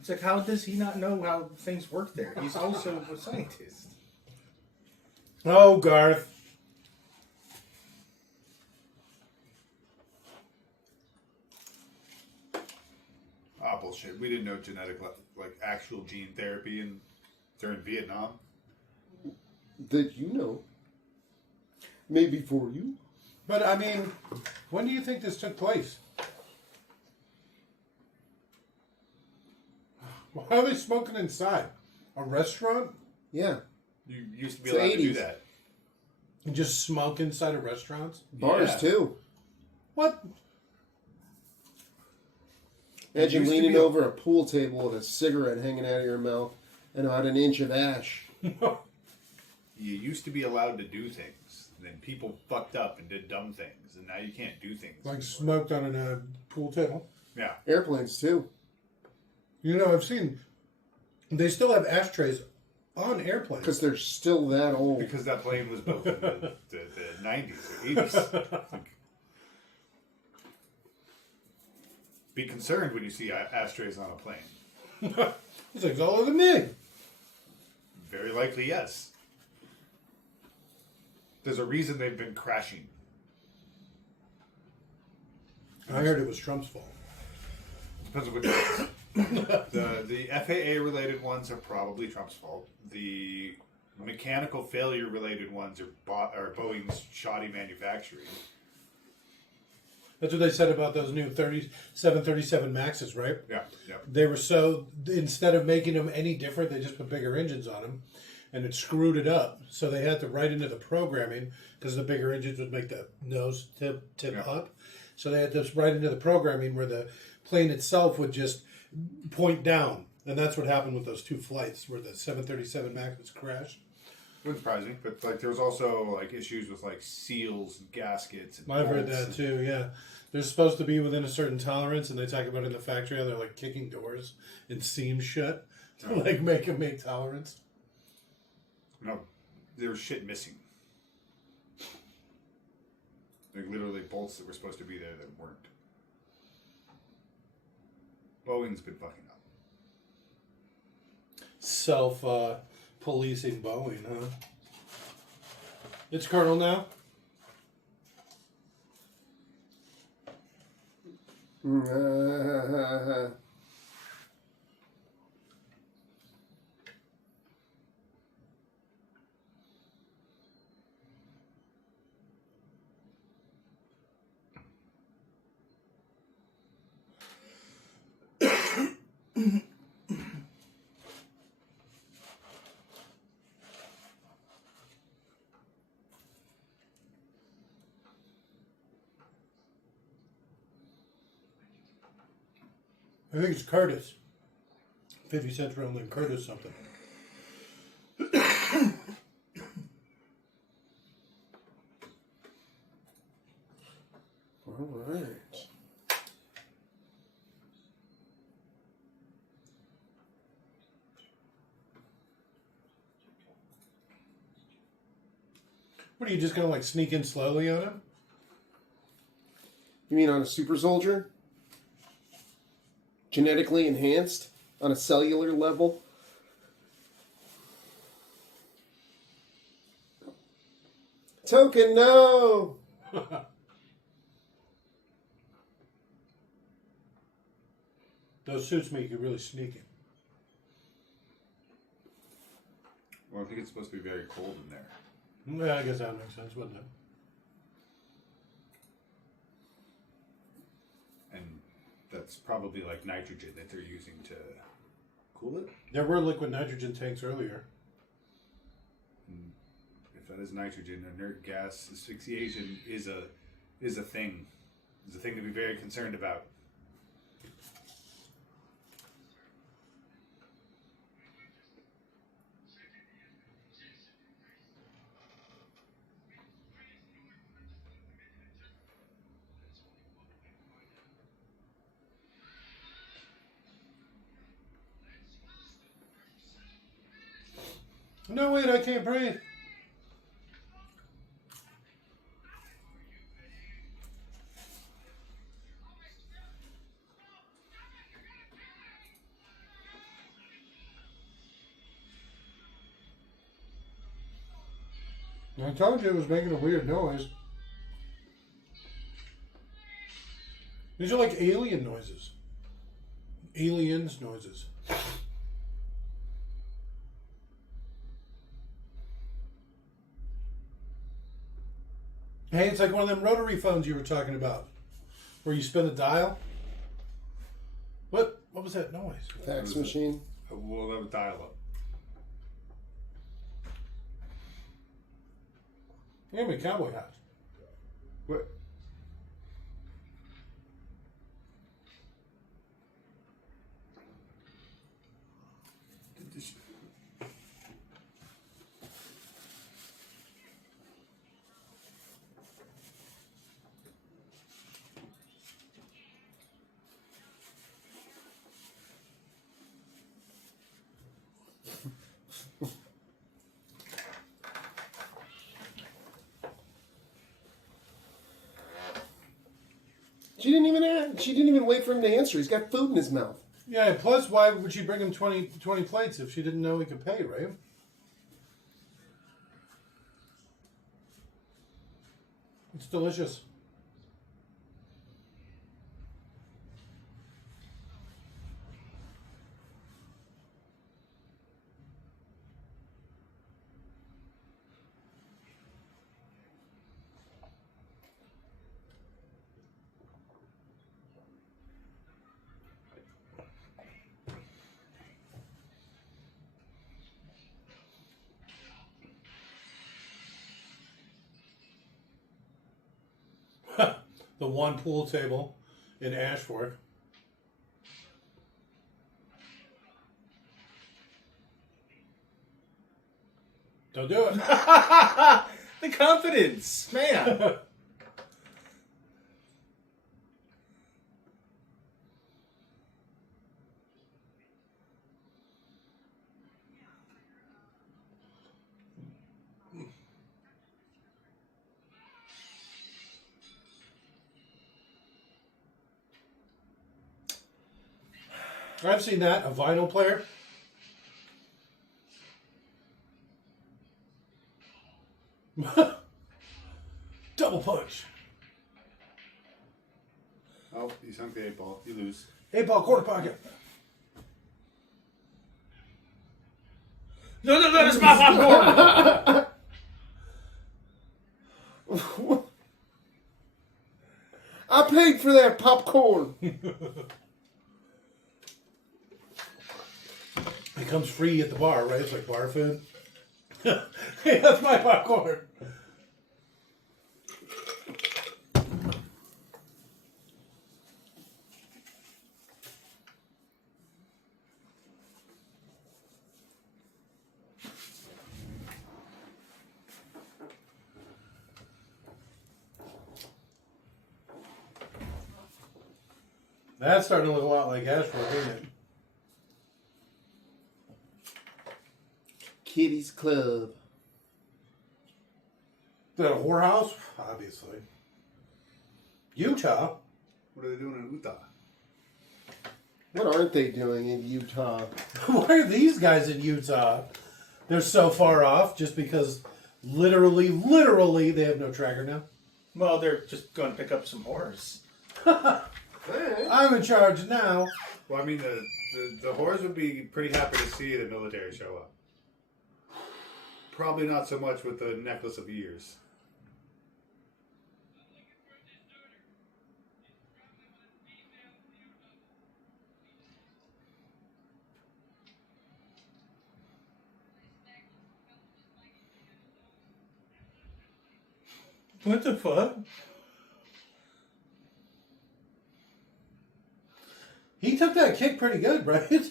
It's like, how does he not know how things work there? He's also a scientist. Oh, Garth. Ah, bullshit. We didn't know genetic, like actual gene therapy during Vietnam. That you know. Maybe for you. But I mean, when do you think this took place? Why are they smoking inside? A restaurant? Yeah. You used to be It's allowed to do 80s. that. You just smoke inside of restaurants? Bars Yeah. too. What? Imagine used to leaning be- over a pool table with a cigarette hanging out of your mouth and about an inch of ash. You used to be allowed to do things. And then people fucked up and did dumb things. And now you can't do things. Like anymore. smoked on a pool table? Yeah. Airplanes too. You know, I've seen... They still have ashtrays on airplanes. Because they're still that old. Because that plane was built in the 90s or 80s. Be concerned when you see ashtrays on a plane. This thing's older than me. Very likely, yes. There's a reason they've been crashing. I heard it was Trump's fault. Depends on which ones. The FAA related ones are probably Trump's fault. The mechanical failure related ones are Boeing's shoddy manufacturing. That's what they said about those new 737 Maxes, right? Yeah, yeah. They were so... Instead of making them any different, they just put bigger engines on them. And it screwed it up. So they had to write into the programming, because the bigger engines would make the nose tip Yeah. up. So they had to write into the programming where the plane itself would just point down. And that's what happened with those two flights where the 737 Maxes crashed. Wouldn't surprise me, but like there was also like issues with like seals and gaskets. And I've heard bolts that and- too, yeah. They're supposed to be within a certain tolerance, and they talk about in the factory how they're like kicking doors and seams shut to like make them make tolerance. No, there was shit missing. Like literally bolts that were supposed to be there that weren't. Boeing's been fucking up. Self-policing Boeing, huh? It's Colonel now? I think it's Curtis. 50 Cent's real name, Curtis something. All right. What are you just gonna like sneak in slowly on him? You mean on a super soldier? Genetically enhanced? On a cellular level? Token, no! Those suits make you really sneaky. Well, I think it's supposed to be very cold in there. Yeah, I guess that makes sense, wouldn't it? And that's probably like nitrogen that they're using to cool it. There were liquid nitrogen tanks earlier. And if that is nitrogen, inert gas asphyxiation is a thing. Is a thing to be very concerned about. No, wait, I can't breathe. I told you it was making a weird noise. These are like alien noises. Aliens noises. Hey, it's like one of them rotary phones you were talking about, where you spin the dial. What was that noise? Fax machine. We'll have a dial-up. Give me a cowboy hat. What? She didn't even wait for him to answer. He's got food in his mouth. Yeah, plus why would she bring him 20 plates if she didn't know he could pay, right? It's delicious. The one pool table in Ashford. Don't do it. The confidence, man. I've seen that, a vinyl player. Double punch. Oh, you sunk the 8-ball. You lose. 8-ball quarter pocket. No, that's my popcorn. I paid for that popcorn. It comes free at the bar, right? It's like bar food. Hey, that's my popcorn. That's starting to look a lot like Ashford, isn't it? Kitty's Club. Is that a whorehouse? Obviously. Utah? What are they doing in Utah? What aren't they doing in Utah? Why are these guys in Utah? They're so far off just because literally they have no tracker now. Well, they're just going to pick up some horse. I'm in charge now. Well, I mean, the whores would be pretty happy to see the military show up. Probably not so much with the necklace of ears. What the fuck? He took that kick pretty good, right?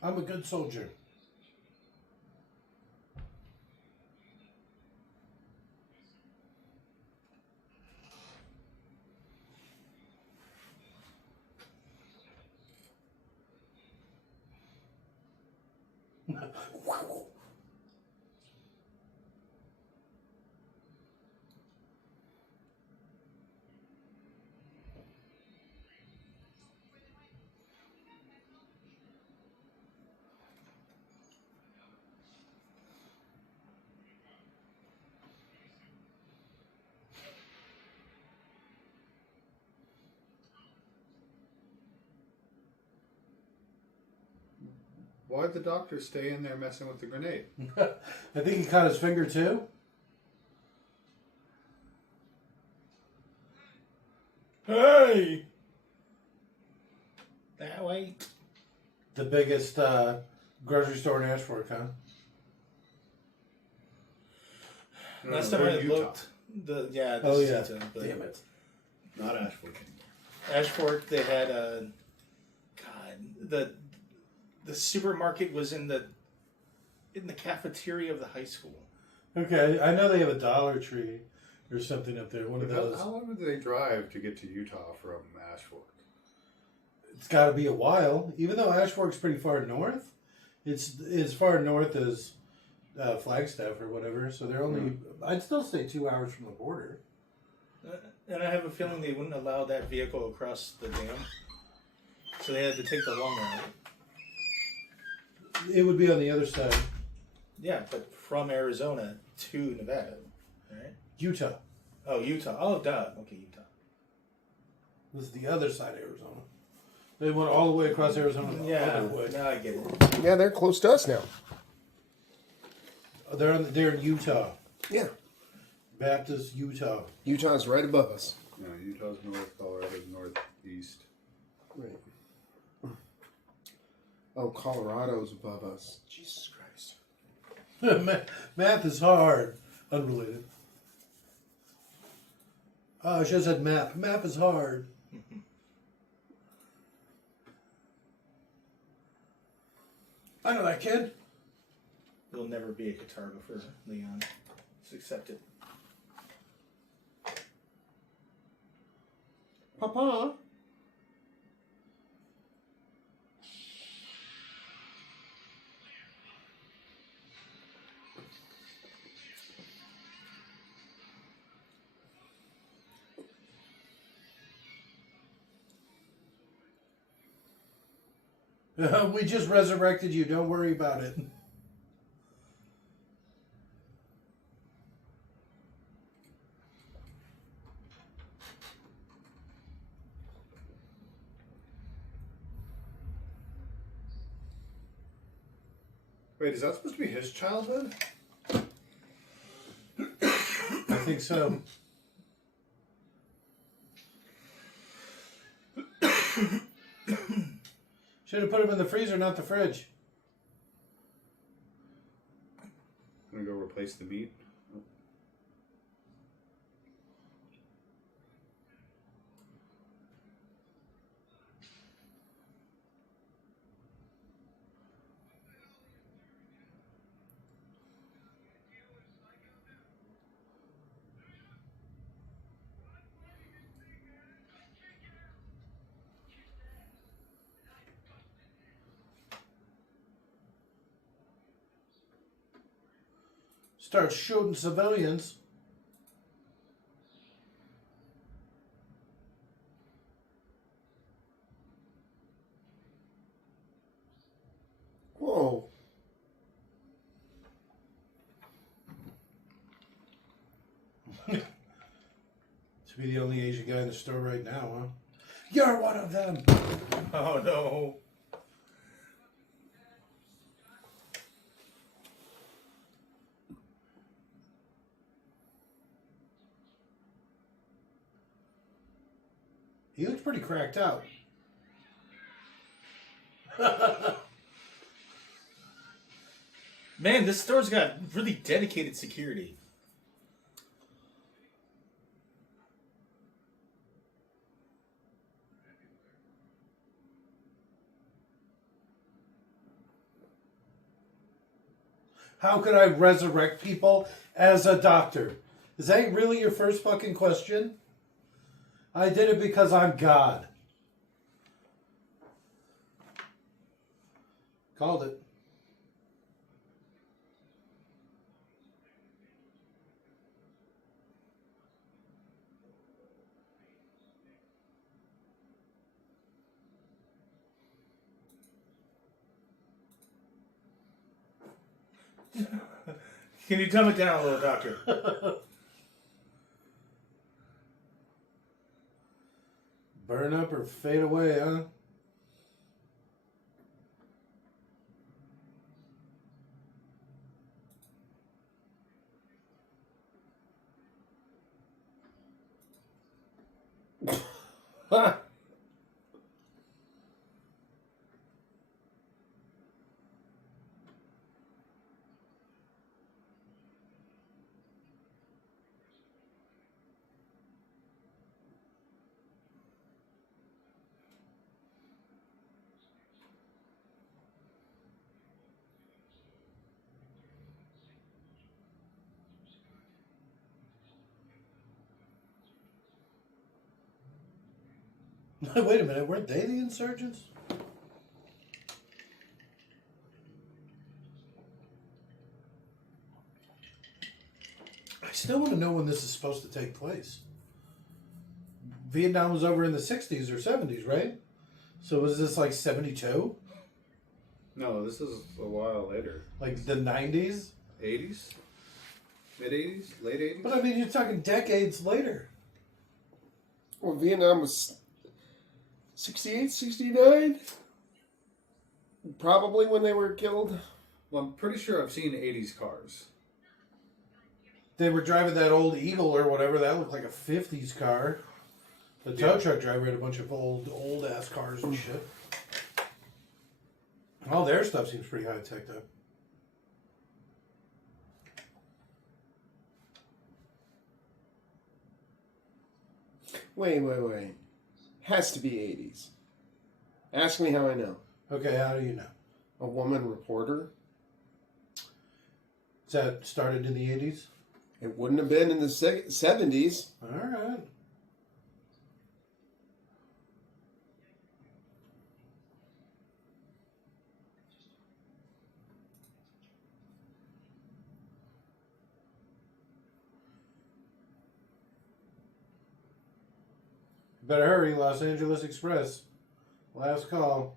I'm a good soldier. Why'd the doctor stay in there messing with the grenade? I think he caught his finger too. Hey! That way? The biggest grocery store in Ashford, huh? Last time we're I in Utah. looked, this Oh is yeah. Utah, but Damn it. Not Ashford. Ashford, they had a the supermarket was in the cafeteria of the high school. Okay, I know they have a Dollar Tree or something up there. One of those. How long did they drive to get to Utah from Ashford? It's got to be a while, even though Ashford's pretty far north. It's as far north as Flagstaff or whatever. So they're only. I'd still say 2 hours from the border. And I have a feeling they wouldn't allow that vehicle across the dam, so they had to take the long route. It would be on the other side. Yeah, but from Arizona to Nevada, right? Utah. Oh, Utah. Oh, duh. Okay, Utah. This is the other side of Arizona. They went all the way across Arizona. Yeah, all the way. now I get it. Yeah, they're close to us now. They're in Utah. Yeah. Baptist, Utah. Utah's right above us. No, Utah's north, Colorado's northeast. Right. Oh, Colorado's above us. Jesus Christ. Math is hard. Unrelated. Oh, I should have said map. Map is hard. I know that kid. You'll never be a cartographer, Leon. Just accept it. Papa. We just resurrected you. Don't worry about it. Wait, is that supposed to be his childhood? I think so. Should have put him in the freezer, not the fridge. I'm gonna go replace the meat. starts shooting civilians. Whoa. To be the only Asian guy in the store right now, huh? You're one of them. Oh no. He looks pretty cracked out. Man, this store's got really dedicated security. How could I resurrect people as a doctor? Is that really your first fucking question? I did it because I'm God. Called it. Can you dumb it down a little, Doctor? Burn up or fade away, huh? Wait a minute, weren't they the insurgents? I still want to know when this is supposed to take place. Vietnam was over in the 60s or 70s, right? So was this like 72? No, this is a while later. Like the 90s? 80s? Mid 80s? Late 80s? But I mean, you're talking decades later. Well, Vietnam was 68, 69? Probably when they were killed. Well, I'm pretty sure I've seen 80s cars. They were driving that old Eagle or whatever. That looked like a 50s car. The tow truck driver had a bunch of old ass cars and shit. All their stuff seems pretty high tech though. Wait. Has to be 80s. Ask me how I know. Okay, how do you know? A woman reporter? Is that started in the 80s? It wouldn't have been in the 70s. All right. Better hurry, Los Angeles Express. Last call.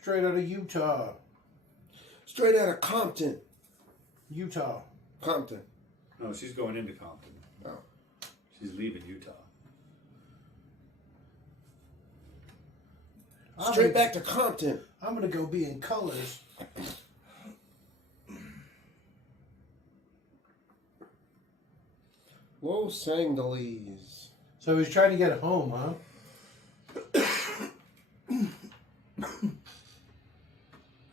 Straight out of Utah. Straight out of Compton. Utah. Compton. No, she's going into Compton. Oh. She's leaving Utah. Straight back to Compton. I'm going to go be in colors. Los Angeles. So he's trying to get home, huh?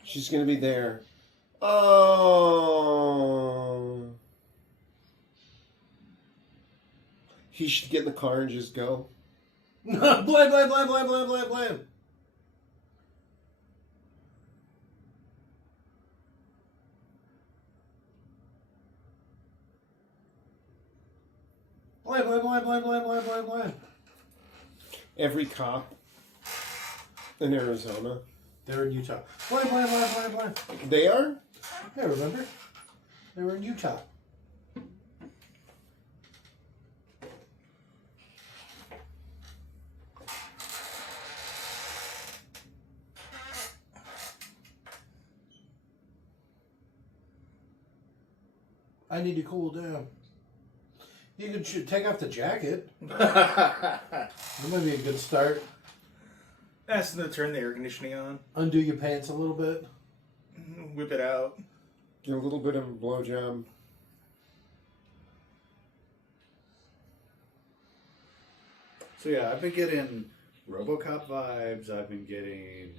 She's going to be there. Oh. He should get in the car and just go. Blam, blam, blam, blam, blam, blam, blam. Blam, blam, blam, blam, blam, blam, blam, blam. Every cop in Arizona. They're in Utah. Blam, blam, blam, blam, blam. They are? Yeah, remember? They were in Utah. I need to cool down. You can take off the jacket. That might be a good start. Ask them to turn the air conditioning on. Undo your pants a little bit. Whip it out. Get a little bit of a blowjob. So yeah, I've been getting RoboCop vibes. I've been getting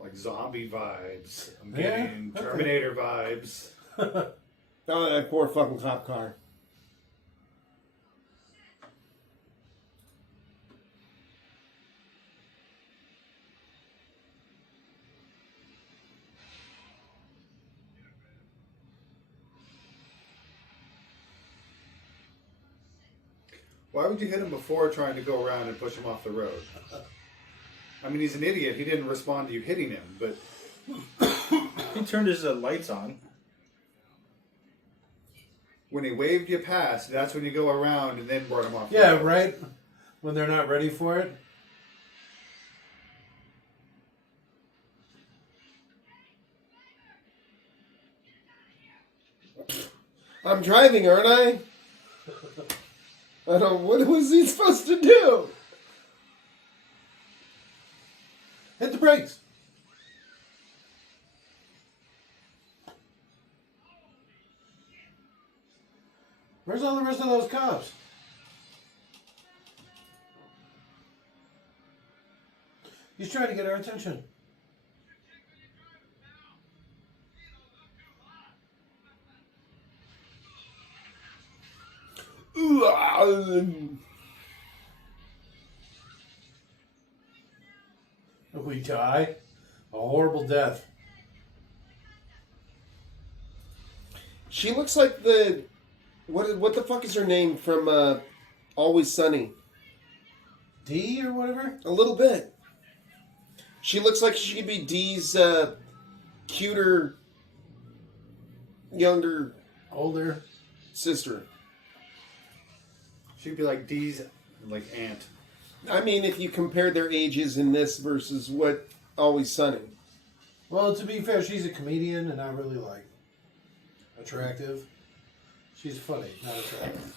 like zombie vibes. I'm getting okay. Terminator vibes. Oh, that poor fucking cop car. Why would you hit him before trying to go around and push him off the road? I mean, he's an idiot. He didn't respond to you hitting him, but He turned his lights on. when he waved you past, that's when you go around and then brought him off. Yeah, the road. right? When they're not ready for it. I'm driving, aren't I? I don't. What was he supposed to do? Hit the brakes. Where's all the rest of those cops? He's trying to get our attention. We die a horrible death. She looks like the what the fuck is her name from Always Sunny? D or whatever? A little bit. She looks like she could be Dee's cuter, younger Older. sister. She'd be like Dee's like aunt. I mean, if you compare their ages in this versus what Always Sunny. Well, to be fair, she's a comedian and not really like attractive. She's funny, not attractive.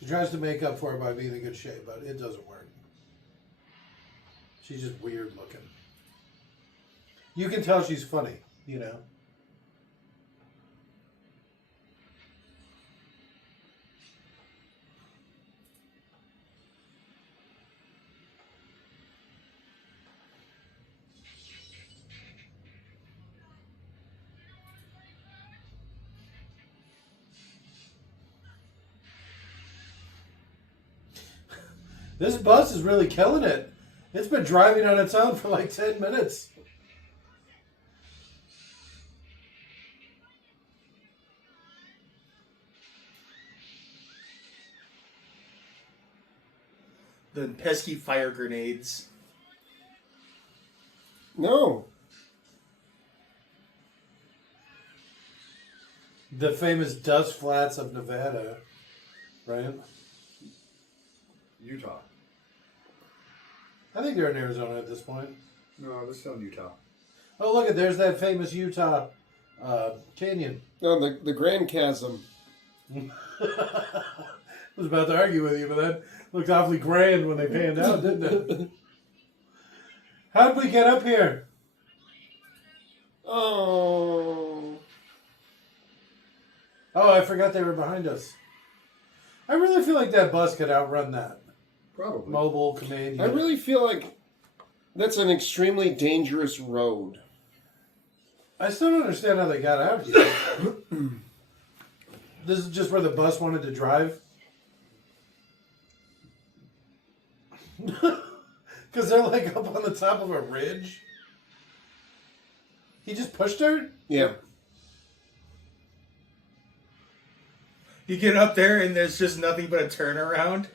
She tries to make up for it by being in good shape, but it doesn't work. She's just weird looking. You can tell she's funny, you know. This bus is really killing it. It's been driving on its own for like 10 minutes. The pesky fire grenades. No. The famous dust flats of Nevada, right? Utah. I think they're in Arizona at this point. No, they're still in Utah. Oh, look at there's that famous Utah canyon. No, the Grand Chasm. I was about to argue with you, but that looked awfully grand when they panned out, didn't it? How did we get up here? Oh. Oh, I forgot they were behind us. I really feel like that bus could outrun that. Probably. Mobile command unit. I really feel like that's an extremely dangerous road. I still don't understand how they got out here. This is just where the bus wanted to drive? Because they're like up on the top of a ridge? He just pushed her? Yeah. You get up there and there's just nothing but a turnaround.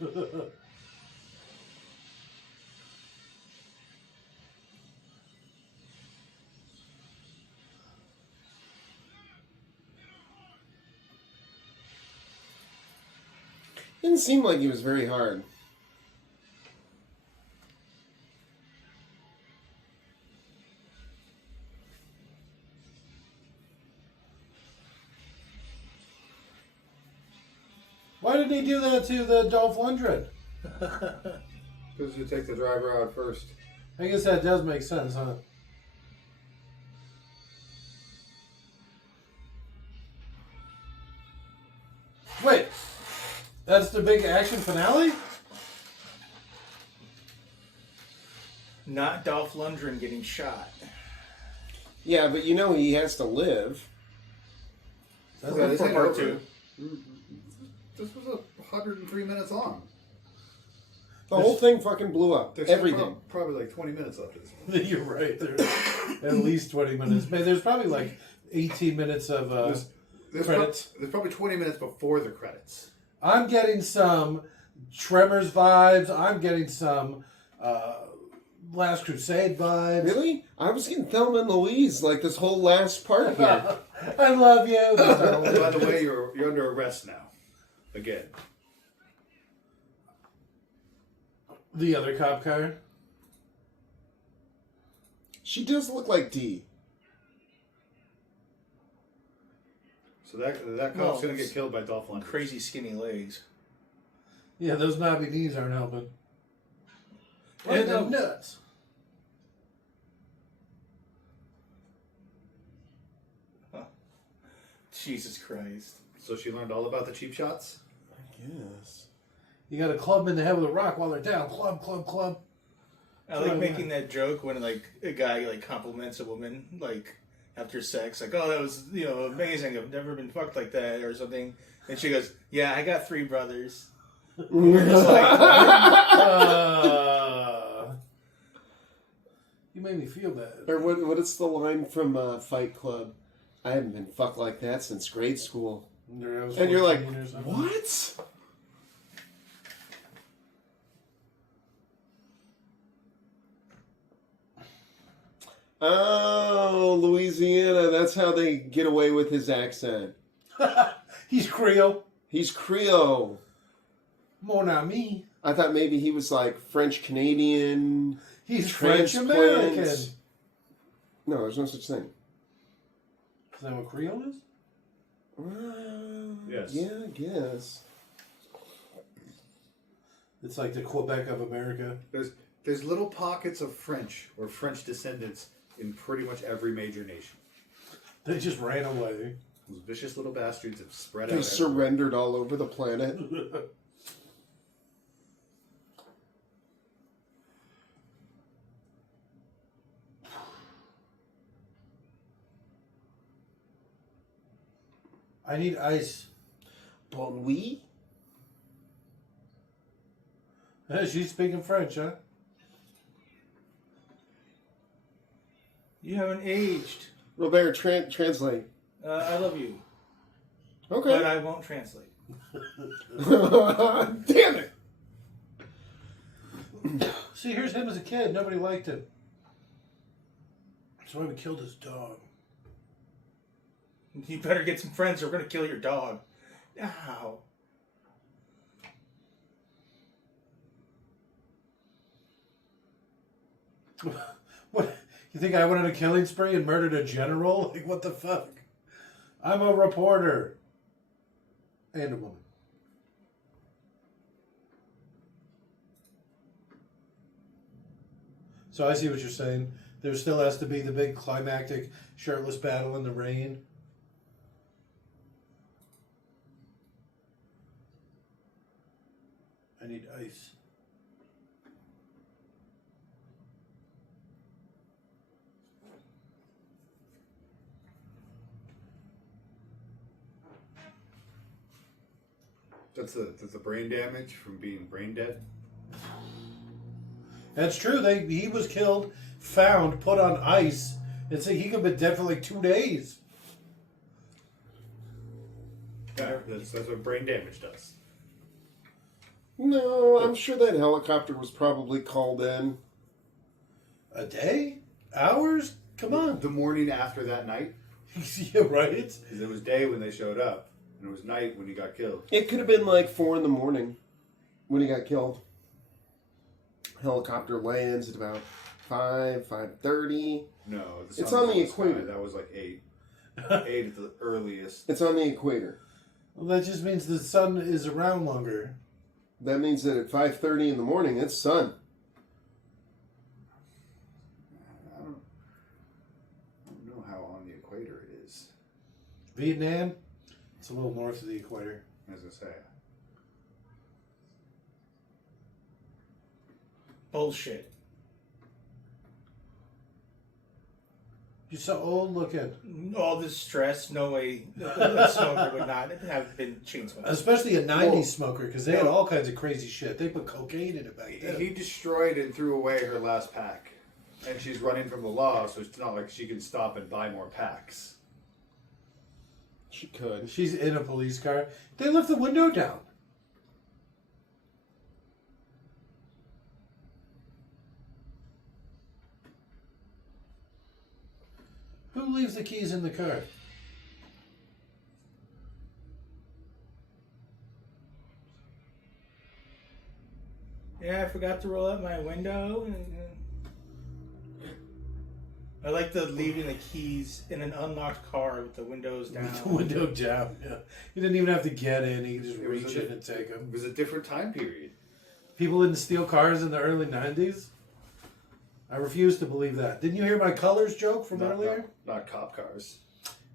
Didn't seem like he was very hard. Why didn't he do that to the Dolph Lundgren? Because you take the driver out first. I guess that does make sense, huh? Wait, that's the big action finale? Not Dolph Lundgren getting shot. Yeah, but you know he has to live. That's Yeah, not this for ain't part over. 2. This was 103 minutes long. The whole thing fucking blew up. There's Everything. probably like 20 minutes left of this one. You're right. There's at least 20 minutes. Man, there's probably like 18 minutes of There's credits. there's probably 20 minutes before the credits. I'm getting some Tremors vibes. I'm getting some Last Crusade vibes. Really? I was getting Thelma and Louise like this whole last part here. I love you. By the way, you're under arrest now. Again. The other cop car. She does look like D. So that cop's Well, going to get killed by Dolph Lundgren. Crazy skinny legs. Yeah, those knobby knees aren't helping. And And the nuts. Jesus Christ. So she learned all about the cheap shots? Yes. You got to club them in the head with a rock while they're down. Club, club, club. I like making that joke when like a guy like compliments a woman like after sex, like, "Oh, that was amazing. I've never been fucked like that," or something. And she goes, "Yeah, I got 3 brothers." We're just like, You made me feel bad. Or what is the line from Fight Club? I haven't been fucked like that since grade school. And you're like, what? Oh, Louisiana. That's how they get away with his accent. He's Creole. He's Creole. Mon ami. I thought maybe he was like French Canadian. He's French American. Is No, there's no such thing. that what Creole is? Yes. Yeah, I guess. It's like the Quebec of America. There's little pockets of French or French descendants in pretty much every major nation. They just ran away. Those vicious little bastards have spread They out. surrendered all over the planet. I need ice. Bon oui? She's speaking French, huh? "You haven't aged. Robert, translate. I love you, but Okay. I won't translate." Damn it! See, here's him as a kid. Nobody liked him. That's why we killed his dog. "You better get some friends or we're gonna kill your dog." Ow. What? You think I went on a killing spree and murdered a general? Like, what the fuck? I'm a reporter. And a woman. So I see what you're saying. There still has to be the big climactic shirtless battle in the rain. I need ice. That's the brain damage from being brain dead. That's true. He was killed, found, put on ice, and say he could have been dead for like 2 days. Yeah, that's what brain damage does. No, I'm sure that helicopter was probably called in. A day? Hours? Come on. The morning after that night, Yeah, right? because it was day when they showed up. And it was night when he got killed. It could have been like 4 in the morning when he got killed. Helicopter lands at about 5:30. No, It's sun on was the in sky. equator. That was like 8. 8 at the earliest. It's on the equator. Well, that just means the sun is around longer. That means that at 5:30 in the morning, it's sun. I don't know how on the equator it is. Vietnam, it's a little north of the equator. As I say. Bullshit. You're so old looking. All this stress, no way a smoker would not have been chain smoking. Especially a 90s Well, smoker, because they had all kinds of crazy shit. They put cocaine in it back then. He destroyed and threw away her last pack. And she's running from the law, so it's not like she can stop and buy more packs. She could. She's in a police car. They left the window down. Who leaves the keys in the car? Yeah, I forgot to roll up my window. I like the leaving the keys in an unlocked car with the windows down. With the window down. Yeah. You didn't even have to get in. You could just It was reach a- in and take them. It was a different time period. People didn't steal cars in the early 90s? I refuse to believe that. Didn't you hear my colors joke from earlier? Not cop cars.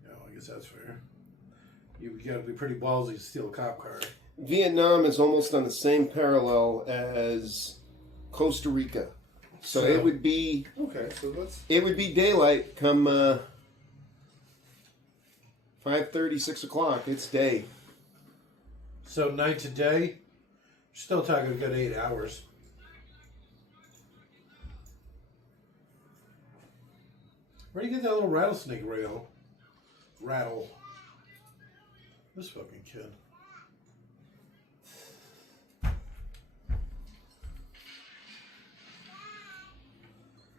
No, I guess that's fair. You gotta be pretty ballsy to steal a cop car. Vietnam is almost on the same parallel as Costa Rica. So it would be Okay, so let's... daylight come 5:30, 6 o'clock. It's day. So night to day, you're still talking a good 8 hours. Where do you get that little rattlesnake rattle? This fucking kid.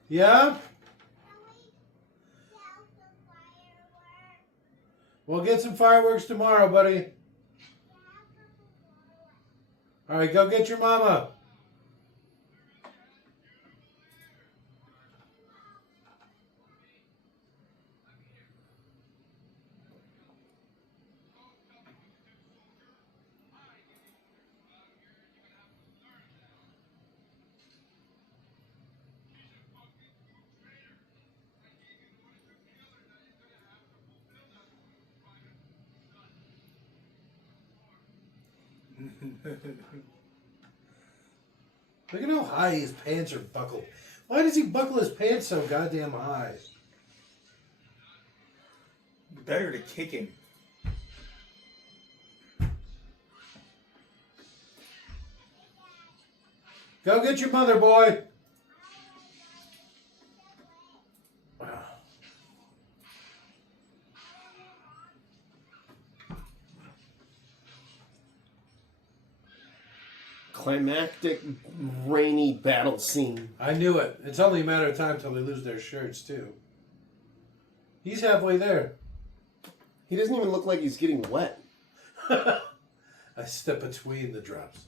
Yeah? We'll get some fireworks tomorrow, buddy. All right, go get your mama. Look at how high his pants are buckled. Why does he buckle his pants so goddamn high? Better to kick him. Go get your mother, boy. Climactic, rainy battle scene. I knew it. It's only a matter of time till they lose their shirts, too. He's halfway there. He doesn't even look like he's getting wet. I step between the drops.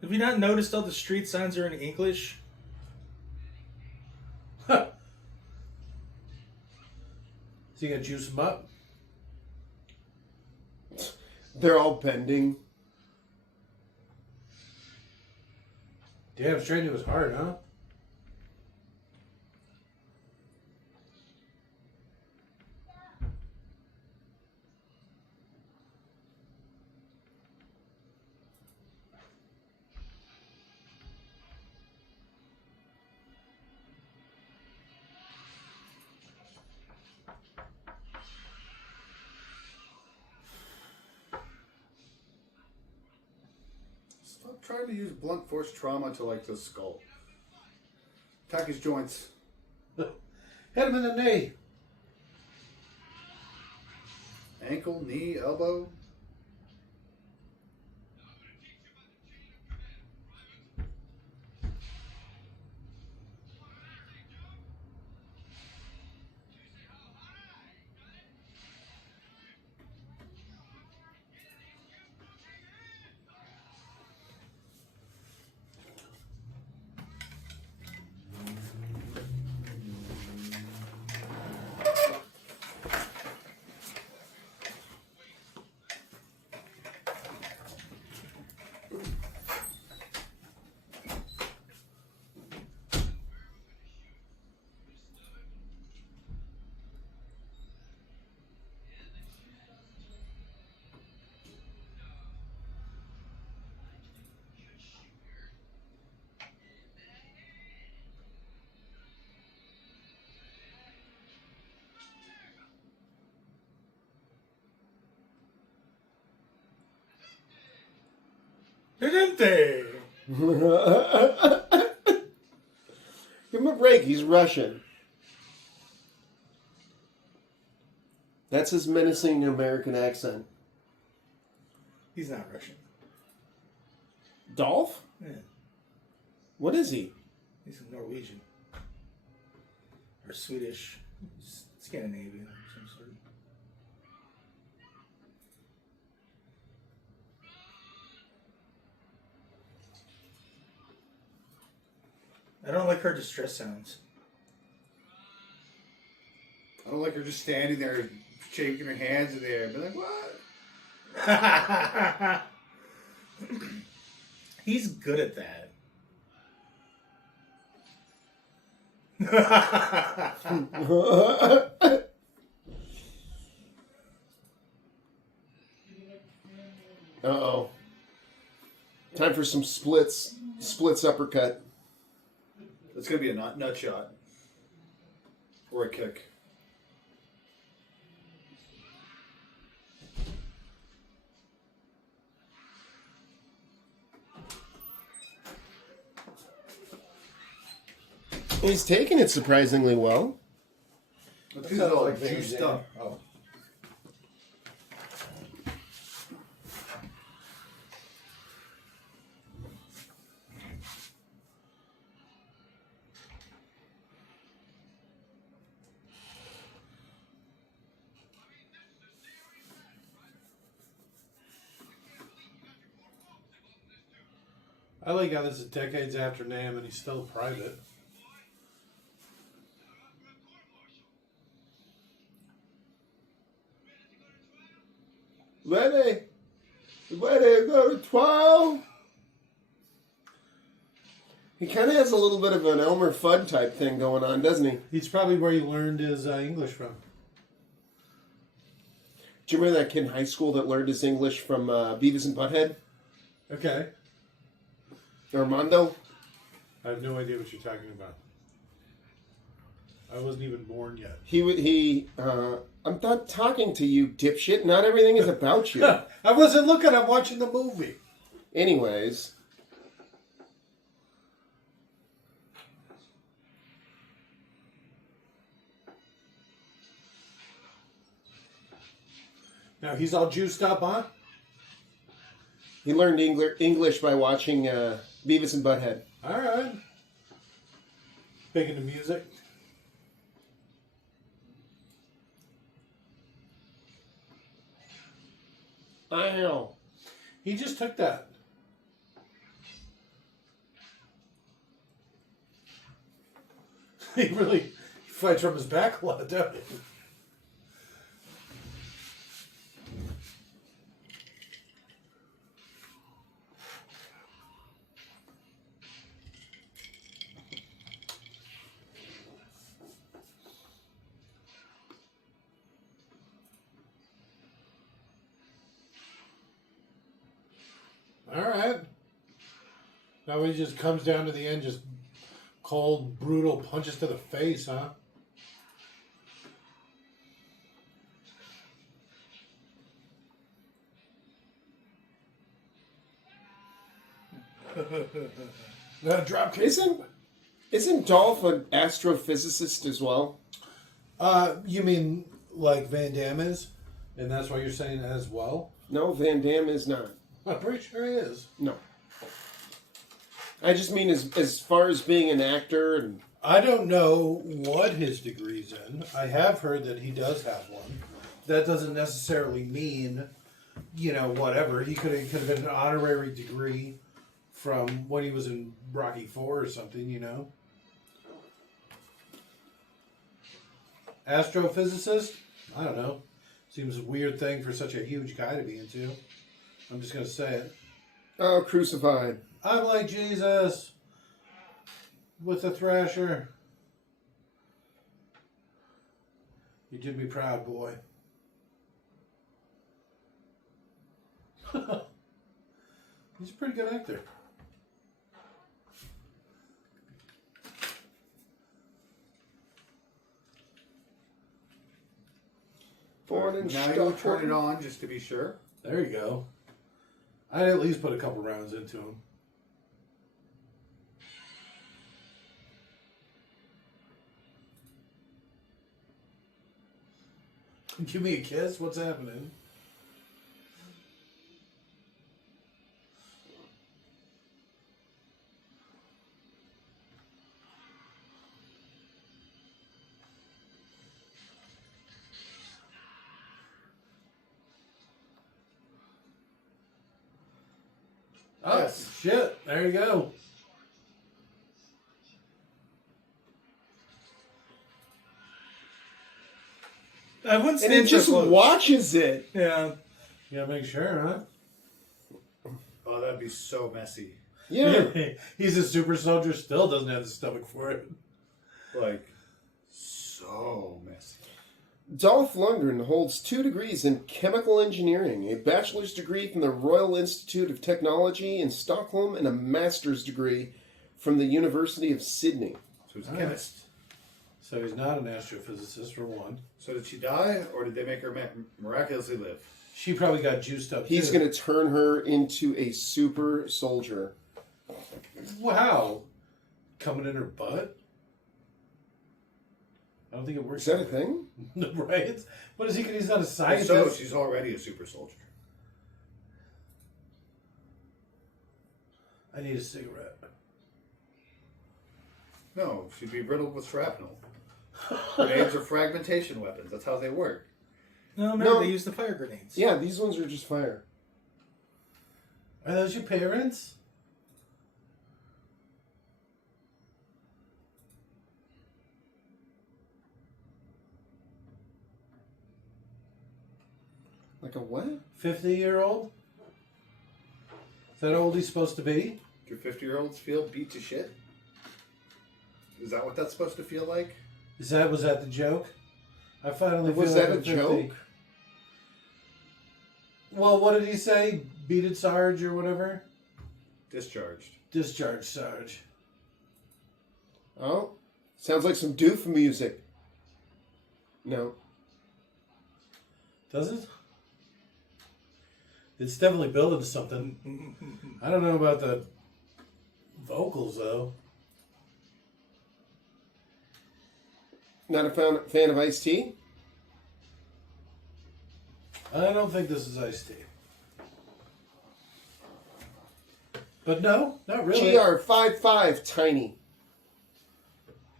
Have you not noticed all the street signs are in English? Is he gonna juice him up? They're all bending. Damn, straightening was hard, huh? Stop trying to use blunt force trauma to, like, the skull. Attack his joints. Hit him in the knee. Ankle, knee, elbow. Didn't they? Give him a break. He's Russian. That's his menacing American accent. He's not Russian. Dolph? Yeah. What is he? He's Norwegian. Or Swedish. Scandinavian of some sort. I don't like her distress sounds. I don't like her just standing there, shaking her hands in the air, and be like, "What?" He's good at that. Uh-oh. Time for some splits. Splits uppercut. It's gonna be a nut shot or a kick. He's taking it surprisingly well. This is all juiced up. Oh. I like how this is decades after Damme and he's still private. Ready to go to trial? He kind of has a little bit of an Elmer Fudd type thing going on, doesn't he? He's probably where he learned his English from. Do you remember that kid in high school that learned his English from Beavis and Butthead? Okay. Armando? I have no idea what you're talking about. I wasn't even born yet. I'm not talking to you, dipshit. Not everything is about you. I wasn't looking, I'm watching the movie. Anyways. Now he's all juiced up, huh? He learned English by watching Beavis and Butthead. Alright. Big into music. I know. He just took that. He really fights from his back a lot, don't he? Alright. Now he just comes down to the end, just cold, brutal punches to the face, huh? Drop kick. Isn't Dolph an astrophysicist as well? You mean like Van Damme is? And that's why you're saying as well? No, Van Damme is not. I'm pretty sure he is. No. I just mean as far as being an actor and... I don't know what his degree's in. I have heard that he does have one. That doesn't necessarily mean, whatever. He could have been an honorary degree from when he was in Rocky IV or something, Astrophysicist? I don't know. Seems a weird thing for such a huge guy to be into. I'm just going to say it. Oh, crucified. I'm like Jesus with a thrasher. You did me proud, boy. He's a pretty good actor. Now you'll turn it on just to be sure. There you go. I'd at least put a couple rounds into him. Give me a kiss? What's happening? Oh, Yes. shit. There you go. I wouldn't And stand he so just close. watches it. Yeah. You gotta make sure, huh? Oh, that'd be so messy. Yeah. He's a super soldier, still doesn't have the stomach for it. Like, so messy. Dolph Lundgren holds 2 degrees in chemical engineering, a bachelor's degree from the Royal Institute of Technology in Stockholm, and a master's degree from the University of Sydney. So he's a All chemist. So he's not an astrophysicist, for one. So did she die, or did they make her miraculously live? She probably got juiced up, He's too. going to turn her into a super soldier. Wow. Coming in her butt? I don't think it works. Is that a thing? Right? What is he? He's not a If scientist. so, she's already a super soldier. I need a cigarette. No, she'd be riddled with shrapnel. Grenades are fragmentation weapons. That's how they work. No, they use the fire grenades. Yeah, these ones are just fire. Are those your parents? Like a what? 50-year-old? Is that how old he's supposed to be? Do 50-year-olds feel beat to shit? Is that what that's supposed to feel like? Was that the joke? I finally Was feel that like a I'm 50. joke? Well, what did he say? Beat it, Sarge, or whatever? Discharged. Discharge, Sarge. Oh, sounds like some doof music. No. Does it? It's definitely building something. I don't know about the vocals, though. Not a fan of Ice-T? I don't think this is Ice-T. But no, not really. GR55 Tiny.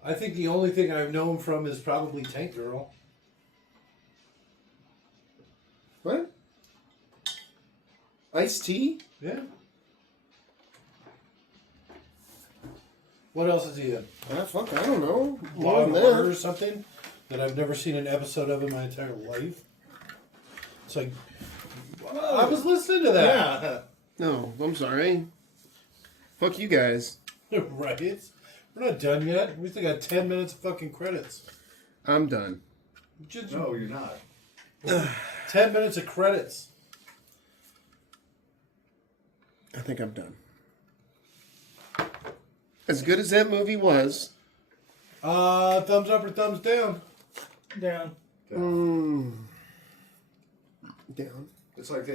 I think the only thing I've known from is probably Tank Girl. What? Ice-T? Yeah. What else is he in? Ah, fuck, I don't know. Law More and than Order or that. something that I've never seen an episode of in my entire life. It's like, I was listening to that. Yeah. No, I'm sorry. Fuck you guys. Right? We're not done yet. We still got 10 minutes of fucking credits. I'm done. Just No, you're not. 10 minutes of credits. I think I'm done. As good as that movie was, Thumbs up or thumbs down? Down. down. It's like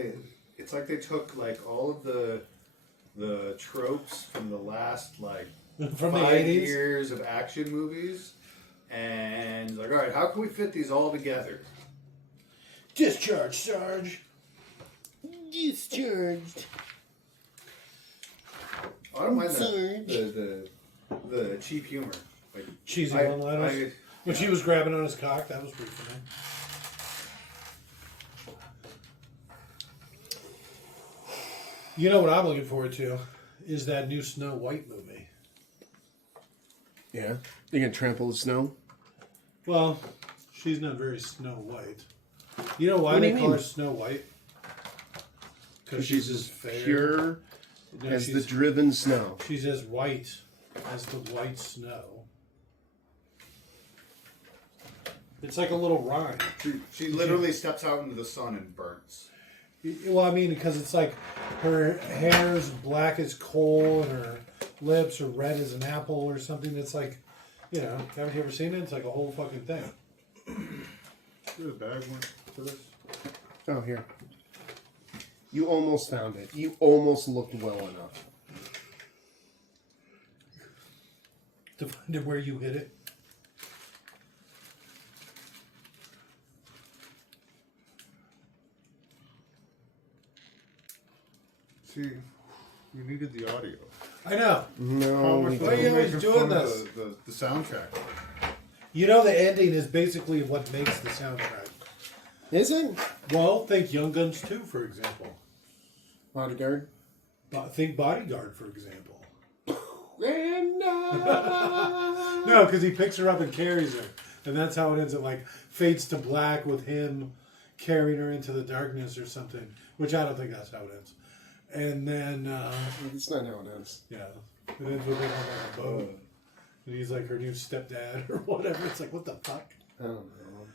they took like all of the tropes from the last like From the 5 80s? years of action movies, and like, all right, how can we fit these all together? Discharge, Sarge. Discharged. I don't mind Surge. the cheap humor. Like Cheesy I- one-liners. When she was grabbing on his cock, that was pretty funny. You know what I'm looking forward to is that new Snow White movie. Yeah. You gonna trample the snow? Well, she's not very Snow White. You know why What do they you call mean? her Snow White? Because She's as as fair. pure No, as the she's, driven snow. she's as white as the white snow. It's like a little rhyme. she literally steps out into the sun and burns. Well, I mean, because it's like her hair's black as coal and her lips are red as an apple or something. It's like, you know, haven't you ever seen it? It's like a whole fucking thing. There's a bag one for this. Oh, here. You almost found it. You almost looked well enough. To find it where you hit it. See, you needed the audio. I know. No. we Why are you don't. always doing this? The soundtrack. You know, the ending is basically what makes the soundtrack. Is it? Well, think Young Guns 2, for example. Bodyguard? Think Bodyguard, for example. And, No, because he picks her up and carries her. And that's how it ends. It like fades to black with him carrying her into the darkness or something. Which I don't think that's how it ends. And then, It's not how it ends. yeah, it ends with him on like a boat. And he's like her new stepdad or whatever. It's like, what the fuck? I don't know.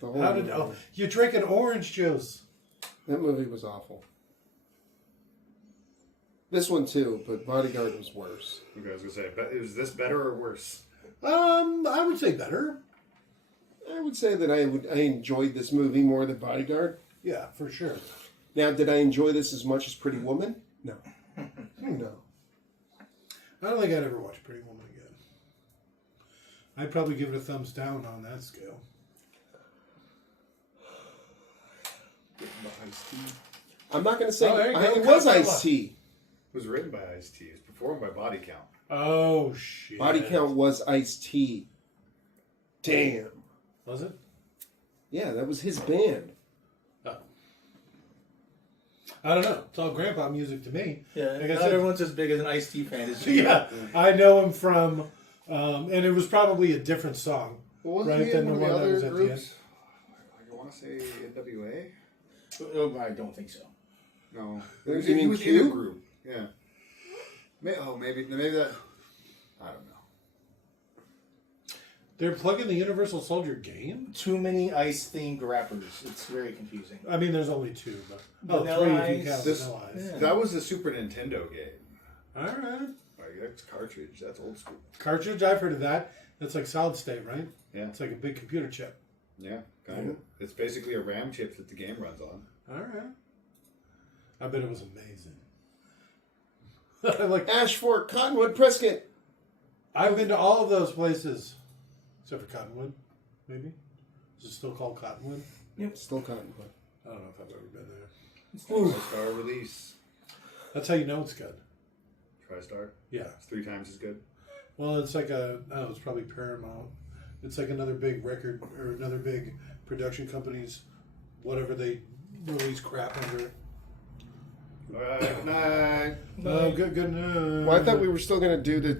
The whole How did? movie- Oh, you're drinking orange juice. That movie was awful. This one too, but Bodyguard was worse. Okay, I was gonna say, is this better or worse? I would say better. I would say that I enjoyed this movie more than Bodyguard. Yeah, for sure. Now, did I enjoy this as much as Pretty Woman? No. No. I don't think I'd ever watch Pretty Woman again. I'd probably give it a thumbs down on that scale. I'm not going to say Oh, there you go. it was Cut that Ice-T. It was written by Ice-T. It's performed by Body Count. Oh shit! Body Count was Ice-T. Damn. Was it? Yeah, that was his band. Oh. I don't know. It's all grandpa music to me. Yeah, Like I not said- everyone's as big as an Ice-T fan as you. Yeah, I know him from, and it was probably a different song. Well, Right, wasn't he then in the one of one the that other was at the groups? I want to say NWA. Oh, I don't think so. No, You he mean was in Q? a group. Yeah. Maybe that. I don't know. They're plugging the Universal Soldier game. Too many Ice-themed rappers. It's very confusing. I mean, there's only two, but Vanilla three if Ice. you count This- Vanilla Ice. Yeah. That was a Super Nintendo game. All right, Like that's cartridge. That's old school. cartridge. I've heard of that. That's like solid state, right? Yeah. It's like a big computer chip. Yeah, kind of. It's basically a RAM chip that the game runs on. All right. I bet it was amazing. I like. Ashford, Cottonwood, Prescott. I've been to all of those places, except for Cottonwood. Maybe is it still called Cottonwood? Still Cottonwood. I don't know if I've ever been there. TriStar release. That's how you know it's good. TriStar. Yeah. It's 3 times as good. Well, it's like it's probably Paramount. It's like another big record or another big production company's whatever they release crap under it. All right. Good night. Oh, good. Well, I thought we were still going to do the